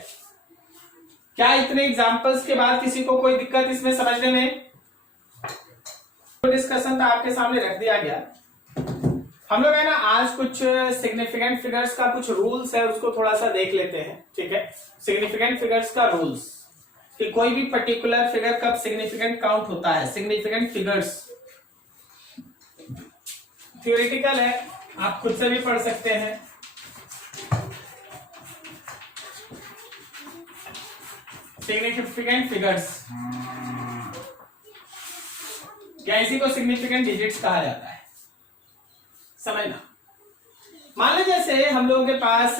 क्या इतने एग्जांपल्स के बाद किसी को कोई दिक्कत इसमें समझने में? डिस्कशन था आपके सामने रख दिया गया। हम लोग है ना आज कुछ सिग्निफिकेंट फिगर्स का कुछ रूल्स है, उसको थोड़ा सा देख लेते हैं, ठीक है। सिग्निफिकेंट फिगर्स का रूल्स कि कोई भी पर्टिकुलर फिगर कब सिग्निफिकेंट काउंट होता है। सिग्निफिकेंट फिगर्स थ्योरेटिकल है, आप खुद से भी पढ़ सकते हैं। सिग्निफिकेंट फिगर्स क्या, इसी को सिग्निफिकेंट डिजिट्स कहा जाता है, समझना। मान लो जैसे हम लोगों के पास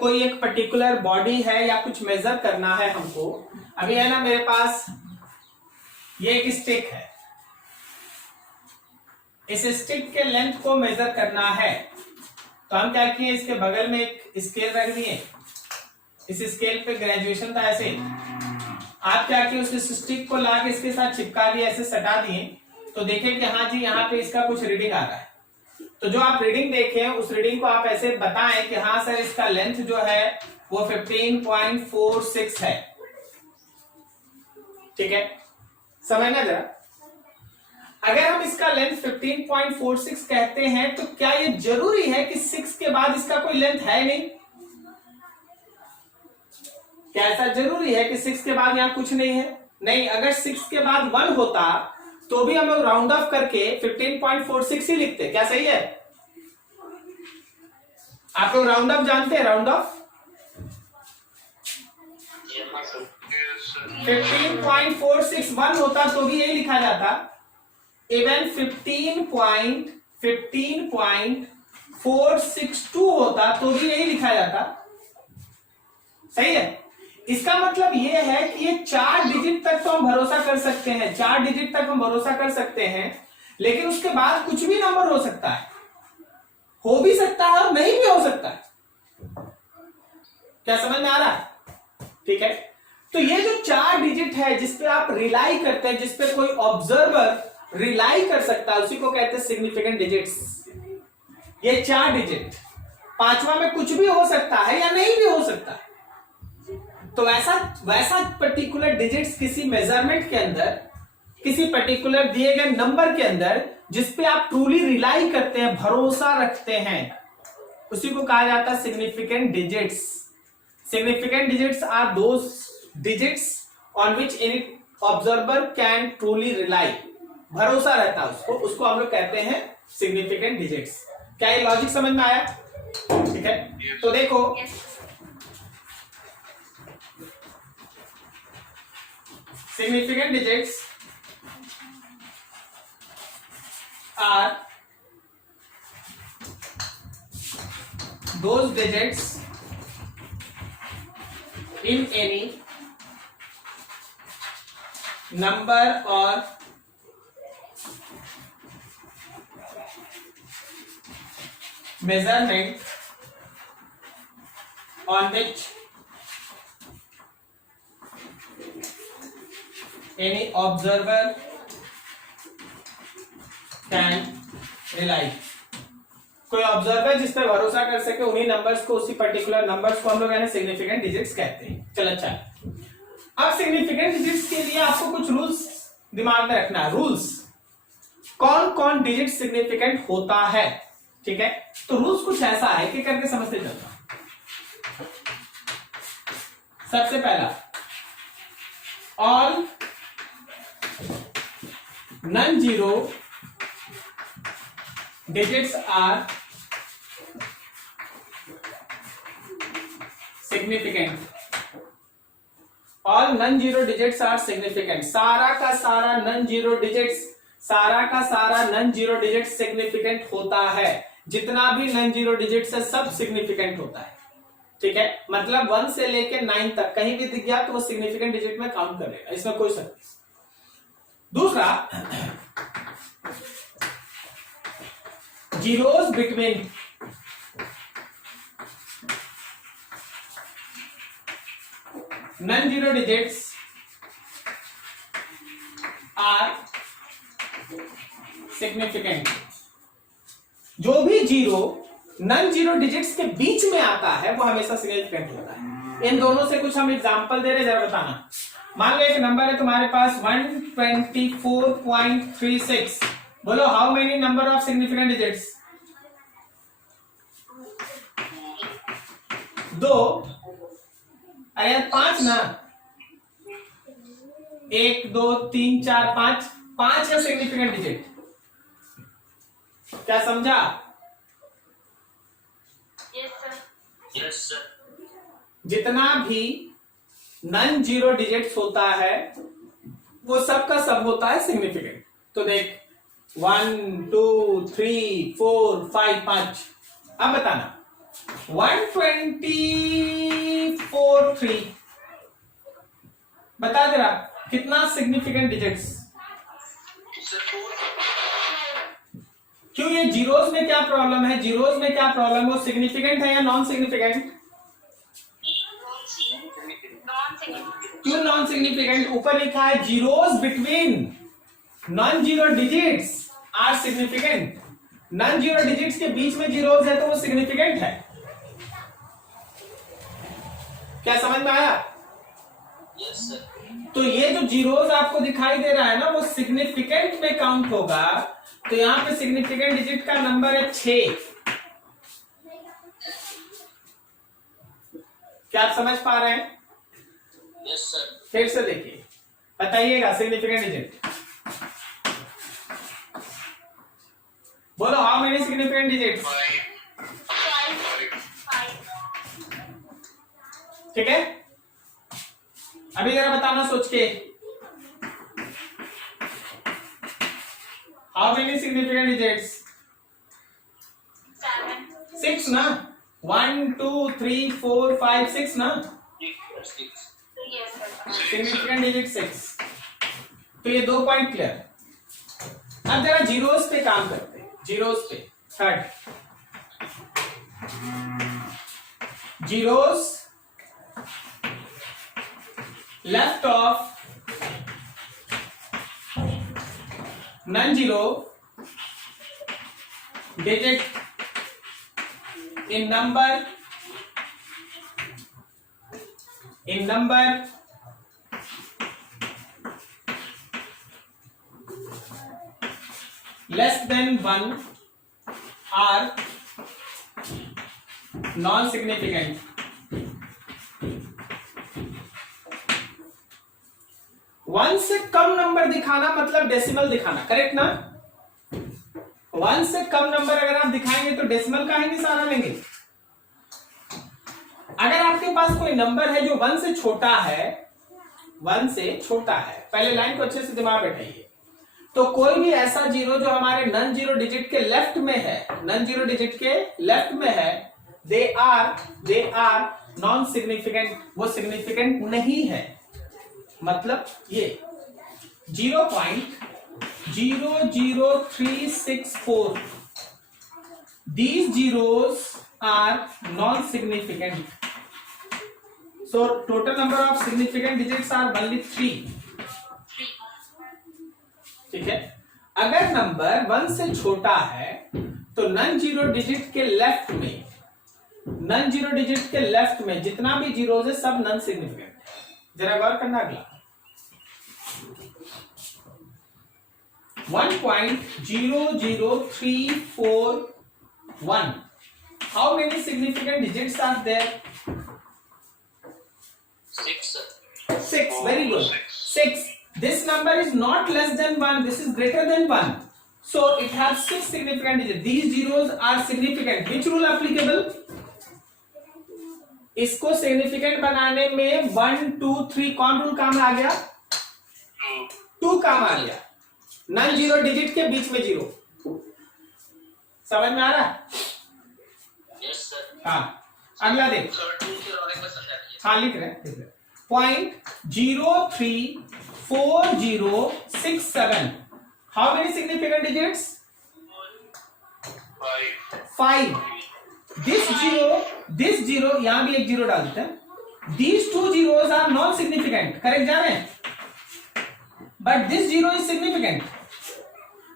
कोई एक पर्टिकुलर बॉडी है या कुछ मेजर करना है हमको। अभी है ना मेरे पास ये एक स्टिक है, इस स्टिक के लेंथ को मेजर करना है, तो हम क्या किए, इसके बगल में एक स्केल रख दिए। इस स्केल पे ग्रेजुएशन था ऐसे, आप क्या किए, उस स्टिक को ला के इसके साथ चिपका दिए, ऐसे सटा दिए, तो देखें कि हाँ जी यहाँ पे इसका कुछ रीडिंग आ रहा है। तो जो आप रीडिंग देखें उस रीडिंग को आप ऐसे बताएं कि हाँ सर इसका लेंथ जो है वो 15.46 है, ठीक है। समझना जरा, अगर हम इसका लेंथ 15.46 कहते हैं तो क्या ये जरूरी है कि 6 के बाद इसका कोई लेंथ है नहीं? क्या ऐसा जरूरी है कि 6 के बाद यहां कुछ नहीं है? नहीं, अगर 6 के बाद 1 होता तो भी हम लोग राउंड ऑफ करके 15.46 ही लिखते। क्या सही है? आप लोग राउंड ऑफ जानते हैं? राउंड ऑफ 15.46 1 होता तो भी यही लिखा जाता। इवन 15.462 होता तो भी यही लिखा जाता। सही है? इसका मतलब ये है कि ये 4 डिजिट तक तो हम भरोसा कर सकते हैं, 4 डिजिट तक हम भरोसा कर सकते हैं, लेकिन उसके बाद कुछ भी नंबर हो सकता है, हो भी सकता है और नहीं भी हो सकता है। क्या समझ में आ रहा है? ठीक है, तो ये जो 4 डिजिट है जिसपे आप रिलाई करते हैं, जिसपे कोई ऑब्जर्वर रिलाई कर सकता है, उसी को कहते हैं सिग्निफिकेंट डिजिट्स। ये 4 डिजिट, 5वां में कुछ भी हो सकता है या नहीं भी हो सकता है। तो वैसा पर्टिकुलर डिजिट्स किसी मेजरमेंट के अंदर, किसी पर्टिकुलर दिए गए नंबर के अंदर जिसपे आप ट्रूली रिलाई करते हैं, भरोसा रखते हैं, उसी को कहा जाता है significant digits. Significant digits are those digits on which any observer can truly rely, भरोसा रहता है उसको हम लोग कहते हैं सिग्निफिकेंट डिजिट्स। क्या ये लॉजिक समझ में आया? ठीक है, तो देखो significant digits are those digits in any number or measurement on which any observer can rely। कोई ऑब्जर्वर जिस पे भरोसा कर सके उन्हीं नंबर्स को, उसी पर्टिकुलर नंबर्स को हम लोग सिग्निफिकेंट डिजिट्स कहते हैं। चलो अच्छा, अब सिग्निफिकेंट डिजिट्स के लिए आपको कुछ रूल्स दिमाग में रखना है। रूल्स, कौन कौन डिजिट सिग्निफिकेंट होता है, ठीक है। तो रूल्स कुछ ऐसा है कि करके समझते चलता। सबसे पहला, all non-zero digits are significant। all non-zero digits are significant। सारा का सारा non-zero digits, सारा का सारा non-zero digits significant होता है। जितना भी non-zero digits है सब significant होता है। ठीक है, मतलब 1 से लेके 9 तक कहीं भी दिख गया तो वो सिग्निफिकेंट डिजिट में काउंट कर लेगा, इसमें कोई शक नहीं। दूसरा, zeros between non zero digits are significant. जो भी जीरो नॉन जीरो डिजिट्स के बीच में आता है वो हमेशा सिग्निफिकेंट होता है। इन दोनों से कुछ हम एग्जांपल दे रहे, जरा बताना। मान लो एक नंबर है तुम्हारे पास 124.36, बोलो how many number of significant digits? 2। अरे 5 ना, 1 2 3 4 5 है सिग्निफिकेंट डिजिट। क्या समझा? Yes, sir. Yes, sir. जितना भी नॉन जीरो डिजिट्स होता है वो सब का सब होता है सिग्निफिकेंट। तो देख 1 2 3 4 5 5। अब बताना 124.3 बता दे रहा कितना सिग्निफिकेंट डिजिट्स? Sir, 4. क्यों? ये जीरोस में क्या प्रॉब्लम है? जीरोस में क्या प्रॉब्लम? वो सिग्निफिकेंट है या नॉन सिग्निफिकेंट? Non-significant. क्यों नॉन सिग्निफिकेंट? ऊपर लिखा है zeros between non zero digits are significant. Non zero digits के बीच में जीरोस है तो वो सिग्निफिकेंट है। क्या समझ में आया? Yes, sir. तो ये जो जीरोस आपको दिखाई दे रहा है ना वो सिग्निफिकेंट में काउंट होगा। तो यहां पे सिग्निफिकेंट डिजिट का नंबर है 6। क्या आप समझ पा रहे हैं? Yes, sir. फिर से देखिए, बताइएगा सिग्निफिकेंट डिजिट। बोलो हाउ मेनी सिग्निफिकेंट डिजिट्स? 5. ठीक है, अभी जरा बताना सोच के, हाउ मेनी सिग्निफिकेंट डिजिट्स? 7. 6 ना, 1 2 3 4 5 6 ना, 6. Yes, sir. Significant digit 6। तो ये 2 पॉइंट क्लियर। अब जरा जीरोस पे काम करते हैं। जीरोस पे third, zeros left of non zero digit in number less than 1 are non-significant. One से कम नंबर दिखाना मतलब डेसिमल दिखाना, करेक्ट ना? 1 से कम नंबर अगर आप दिखाएंगे तो डेसिमल का ही सहारा लेंगे। अगर आपके पास कोई नंबर है जो 1 से छोटा है, 1 से छोटा है, पहले लाइन को अच्छे से दिमाग बैठाइए, तो कोई भी ऐसा जीरो जो हमारे नॉन जीरो डिजिट के लेफ्ट में है, नॉन जीरो डिजिट के लेफ्ट में है, दे आर नॉन सिग्निफिकेंट, वो सिग्निफिकेंट नहीं है। मतलब ये 0.00364 these zeros are non-significant. So total number of significant digits are only 3. ठीक है, अगर नंबर 1 से छोटा है तो नॉन जीरो डिजिट के लेफ्ट में, नॉन जीरो डिजिट के लेफ्ट में जितना भी जीरोस है सब नॉन सिग्निफिकेंट है। जरा गौर करना अगला 1.00341. How many significant digits are there? 6, sir. 6. Very good. 6. This number is not less than 1. This is greater than 1. So it has 6 significant digits. These zeros are significant. Which rule applicable? इसको सिग्निफिकेंट बनाने में 1 2 3 कौन रूल काम आ गया? 2 काम आ गया। नॉन जीरो डिजिट के बीच में जीरो। समझ में आ रहा? Yes, sir. हाँ, अगला देखो, सर 2 फिर और एक बार समझा दीजिए। हाँ लिख रहे हैं। 0.034067, how many significant digits? 5। This zero यहां भी एक जीरो डाल देते हैं। These 2 zeros are non significant, correct जा रहे हैं, but this zero is significant.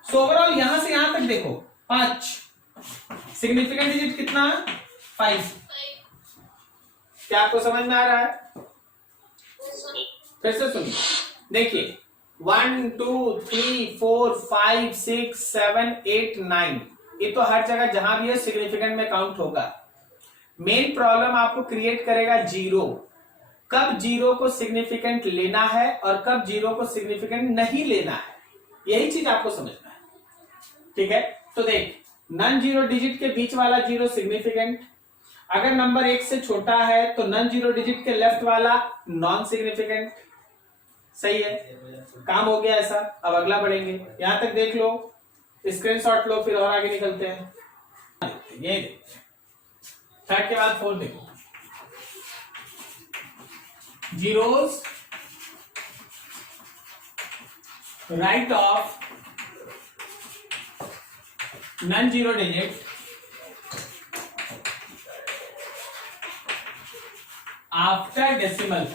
So overall यहां से यहां तक देखो 5, सिग्निफिकेंट डिजिट कितना? 5। क्या आपको समझ में आ रहा है? फिर से सुनिए, देखिए 1 2 3 4 5 6 7 8 9, ये तो हर जगह जहां भी है सिग्निफिकेंट में काउंट होगा। मेन प्रॉब्लम आपको क्रिएट करेगा जीरो, कब जीरो को सिग्निफिकेंट लेना है और कब जीरो को सिग्निफिकेंट नहीं लेना है, यही चीज आपको समझना है। ठीक है, तो देख नन जीरो डिजिट के बीच वाला जीरो सिग्निफिकेंट, अगर नंबर 1 से छोटा है तो नन जीरो डिजिट के लेफ्ट वाला नॉन सिग्निफिकेंट। सही है, काम हो गया ऐसा। अब अगला बढ़ेंगे, यहां तक देख लो, स्क्रीनशॉट लो, फिर और आगे निकलते हैं। ये देखते हैं, 3rd के बाद 4 देखो, zeros right of non zero digit after decimal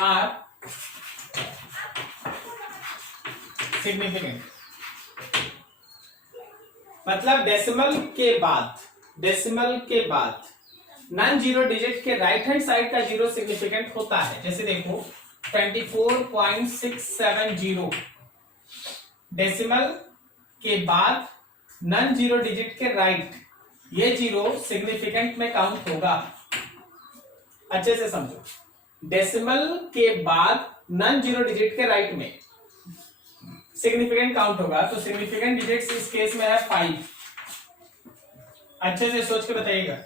are significant. मतलब डेसिमल के बाद नन जीरो डिजिट के राइट हैंड साइड का जीरो सिग्निफिकेंट होता है। जैसे देखो 24.670, डेसिमल के बाद नन जीरो डिजिट के राइट, ये जीरो सिग्निफिकेंट में काउंट होगा। अच्छे से समझो, डेसिमल के बाद नन जीरो डिजिट के राइट में सिग्निफिकेंट काउंट होगा, तो सिग्निफिकेंट डिजिट्स इस केस में है 5। अच्छे से सोच के बताइएगा,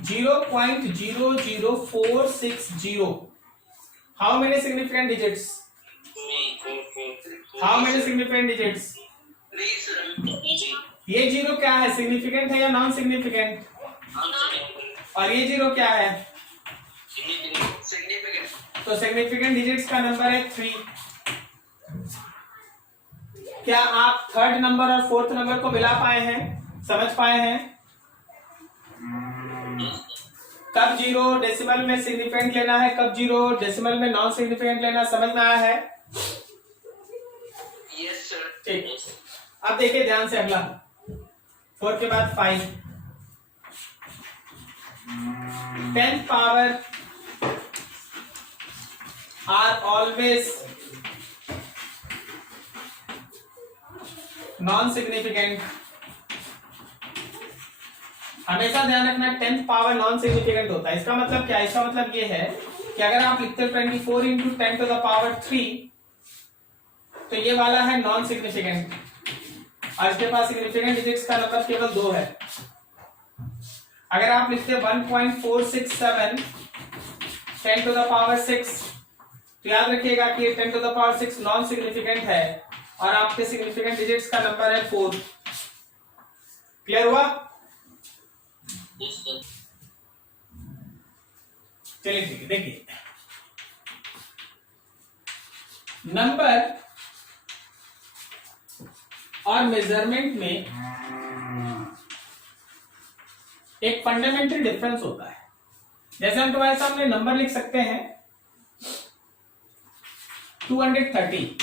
0.00460, how many significant digits? How many significant digits? ये जीरो क्या है, सिग्निफिकेंट है या नॉन सिग्निफिकेंट? और ये जीरो क्या है? सिग्निफिकेंट। तो सिग्निफिकेंट डिजिट्स का नंबर है 3। क्या आप 3rd नंबर और 4th नंबर को मिला पाए हैं, समझ पाए हैं? कब जीरो डेसिमल में सिग्निफिकेंट लेना है, कब जीरो डेसिमल में नॉन सिग्निफिकेंट लेना, समझ में आया है? Yes sir. ठीक, अब देखिए ध्यान से अगला, 4 के बाद 5, 10th power are always non significant. हमेशा ध्यान रखना 10th पावर नॉन सिग्निफिकेंट होता है। इसका मतलब क्या है? इसका मतलब ये है कि अगर आप लिखते हो 24 इंटू 10 टू द पावर 3, तो ये वाला है नॉन सिग्निफिकेंट, और इसके पास सिग्निफिकेंट डिजिट्स का नंबर केवल 2 है। अगर आप लिखते हो 1.467 10 टू द पावर 6, तो याद रखिएगा कि ये 10 to the power 6 non significant है और आपके सिग्निफिकेंट डिजिट्स का नंबर है 4। क्लियर हुआ? Yes sir. चलिए ठीक है, देखिए नंबर और मेजरमेंट में एक फंडामेंटल डिफरेंस होता है। जैसे हम तुम्हारे सामने नंबर लिख सकते हैं 230,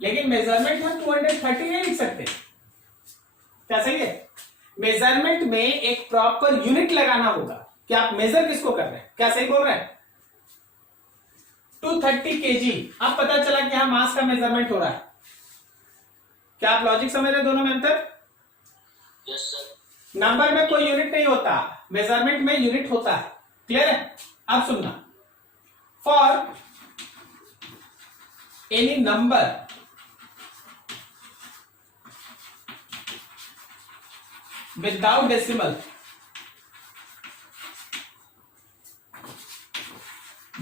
लेकिन मेजरमेंट हम 230 नहीं लिख सकते। क्या सही है? मेजरमेंट में एक प्रॉपर यूनिट लगाना होगा कि आप मेजर किसको कर रहे हैं। क्या सही बोल रहे हैं? 230 kg, अब पता चला कि यहां मास का मेजरमेंट हो रहा है। क्या आप लॉजिक समझ रहे हैं दोनों में अंतर? Yes sir. नंबर में कोई यूनिट नहीं होता, मेजरमेंट में यूनिट होता है। क्लियर है? अब सुनना, for any number without decimal,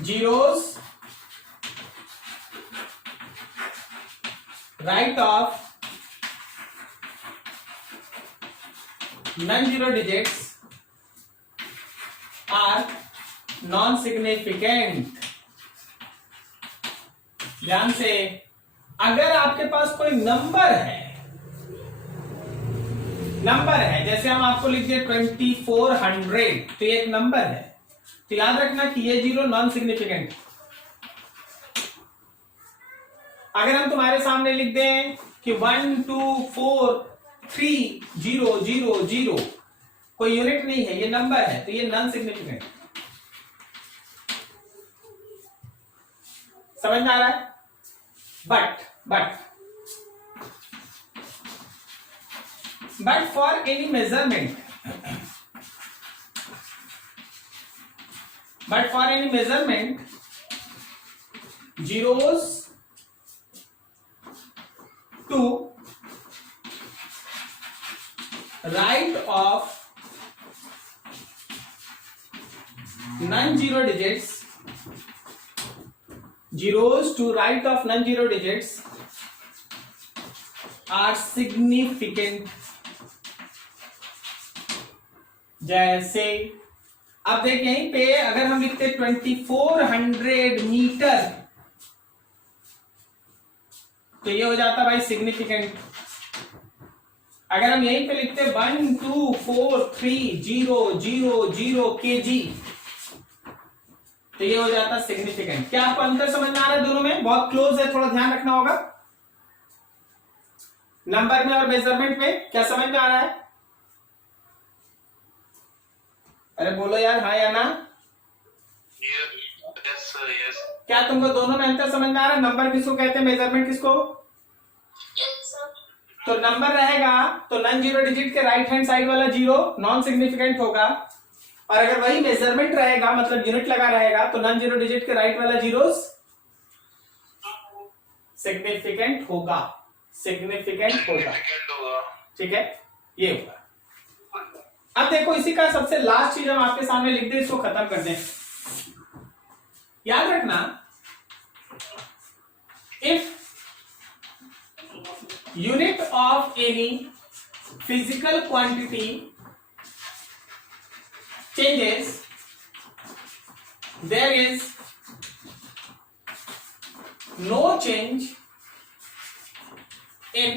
zeros right of non-zero digits are non-significant. ध्यान से, अगर आपके पास कोई नंबर है जैसे हम आपको लिख दिए 2400, तो ये एक नंबर है, तो याद रखना कि ये 0 नॉन सिग्निफिकेंट। अगर हम तुम्हारे सामने लिख दें कि 1 2 4 3 0 0 0, कोई यूनिट नहीं है, ये नंबर है, तो ये नॉन सिग्निफिकेंट। समझ में आ रहा है? but for any measurement, zeros to right of non-zero digits, zeros to right of non-zero digits are significant. जैसे अब देख यहीं पे अगर हम लिखते 2400 मीटर, तो ये हो जाता भाई सिग्निफिकेंट। अगर हम यहीं पे लिखते 1243000 kg, तो ये हो जाता सिग्निफिकेंट। क्या आपको अंतर समझ में आ रहा है? दोनों में बहुत क्लोज है, थोड़ा ध्यान रखना होगा। नंबर में और मेजरमेंट में क्या समझ में आ रहा है? अरे बोलो यार, हाँ या ना? Yes sir, yes. क्या तुमको दोनों में अंतर समझ में आ रहा है? नंबर किसको कहते हैं, मेजरमेंट किसको? तो नंबर रहेगा तो नॉन जीरो डिजिट के राइट हैंड साइड वाला जीरो नॉन सिग्निफिकेंट होगा, और अगर वही मेजरमेंट रहेगा मतलब यूनिट लगा रहेगा तो नॉन जीरो डिजिट के राइट वाला जीरो सिग्निफिकेंट होगा। ठीक है, ये होगा। अब देखो इसी का सबसे लास्ट चीज हम आपके सामने लिख दे, इसको खत्म कर दें। याद रखना, if unit of any physical quantity changes, there is no change in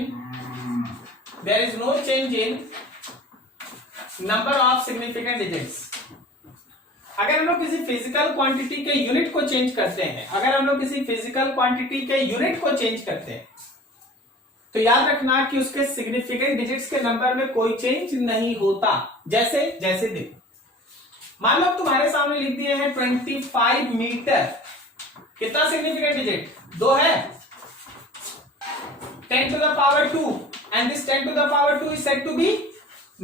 number of significant digits। अगर हम लोग किसी फिजिकल क्वांटिटी के यूनिट को चेंज करते हैं, तो याद रखना कि उसके सिग्निफिकेंट डिजिट्स के नंबर में कोई चेंज नहीं होता। जैसे देखो, मान लो तुम्हारे सामने लिख दिए हैं 25 मीटर, कितना सिग्निफिकेंट डिजिट? 2 है। 10 to the power 2 and this 10 to the power 2 is said to be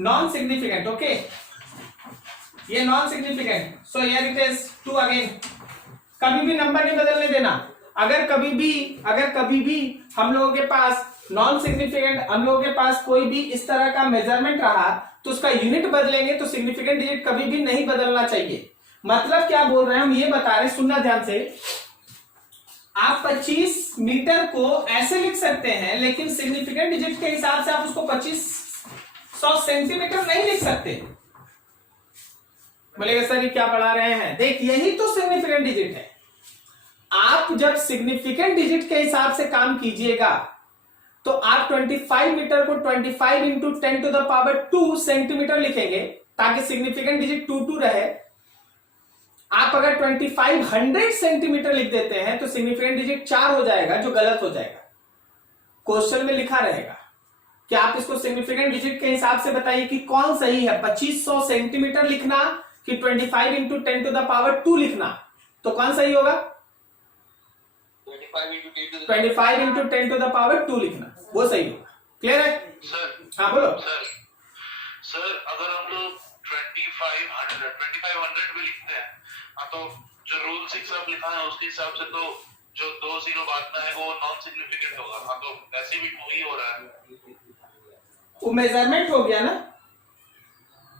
non-significant. Okay, ये non-significant, so here it is 2 again। कभी भी नंबर नहीं बदलने देना। अगर कभी भी हम लोगों के पास नॉन सिग्निफिकेंट, हम लोगों के पास कोई भी इस तरह का मेजरमेंट रहा तो उसका यूनिट बदलेंगे तो सिग्निफिकेंट डिजिट कभी भी नहीं बदलना चाहिए। मतलब क्या बोल रहे हैं हम, ये बता रहे, सुनना ध्यान से। आप 25 मीटर को ऐसे लिख सकते हैं, लेकिन सिग्निफिकेंट डिजिट के हिसाब से आप उसको 2500 सेंटीमीटर नहीं लिख सकते। बोलेगा सर ये क्या पढ़ा रहे हैं? देख, यही तो सिग्निफिकेंट डिजिट है। आप जब सिग्निफिकेंट डिजिट के हिसाब से काम कीजिएगा तो आप 25 मीटर को 25 into 10 to the power 2 centimetre लिखेंगे ताकि सिग्निफिकेंट डिजिट 2 रहे। आप अगर 2500 सेंटीमीटर लिख देते हैं तो सिग्निफिकेंट डिजिट 4 हो जाएगा, जो गलत हो जाएगा। क्वेश्चन में लिखा रहेगा कि आप इसको सिग्निफिकेंट डिजिट के हिसाब से बताइए कि कौन सही है, 2500 सेंटीमीटर लिखना कि 25 इंटू 10 to the power 2 लिखना, तो कौन सही होगा? 25 इंटू 10 to the power 2 लिखना, वो सही होगा। क्लियर है? सर, हाँ बोलो। सर अगर हम लोग 2500 भी लिखते हैं, तो जो रूल 6 आप लिखा है उसके हिसाब से तो जो 2 0 बाद में है वो नॉन सिग्निफिकेंट होगा। तो ऐसे भी वही हो रहा है, वो मेजरमेंट हो गया ना।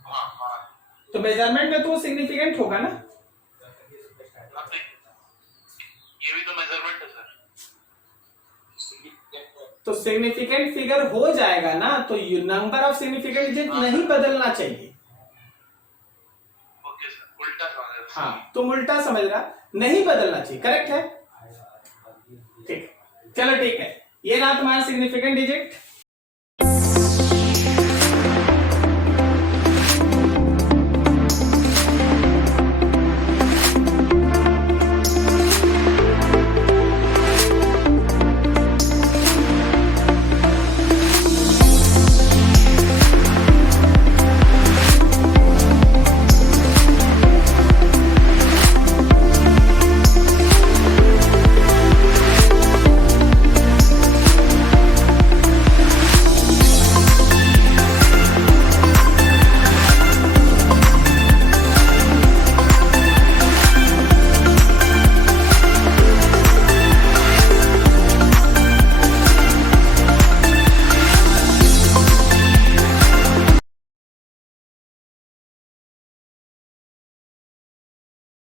हाँ। तो मेजरमेंट में तो वो सिग्निफिकेंट होगा ना। ये भी तो मेजरमेंट है सर। तो सिग्निफिकेंट फिगर हो जाएगा ना, तो नंबर ऑफ सिग्निफिकेंट डिजिट नहीं बदलना चाहिए। ओके सर, उल्टा समझ। हाँ, तुम उल्टा समझ रहा, नहीं बदलना चाहिए, करेक्ट है। ठीक, चलो ठीक है, ये रहा तुम्हारा सिग्निफिकेंट डिजिट।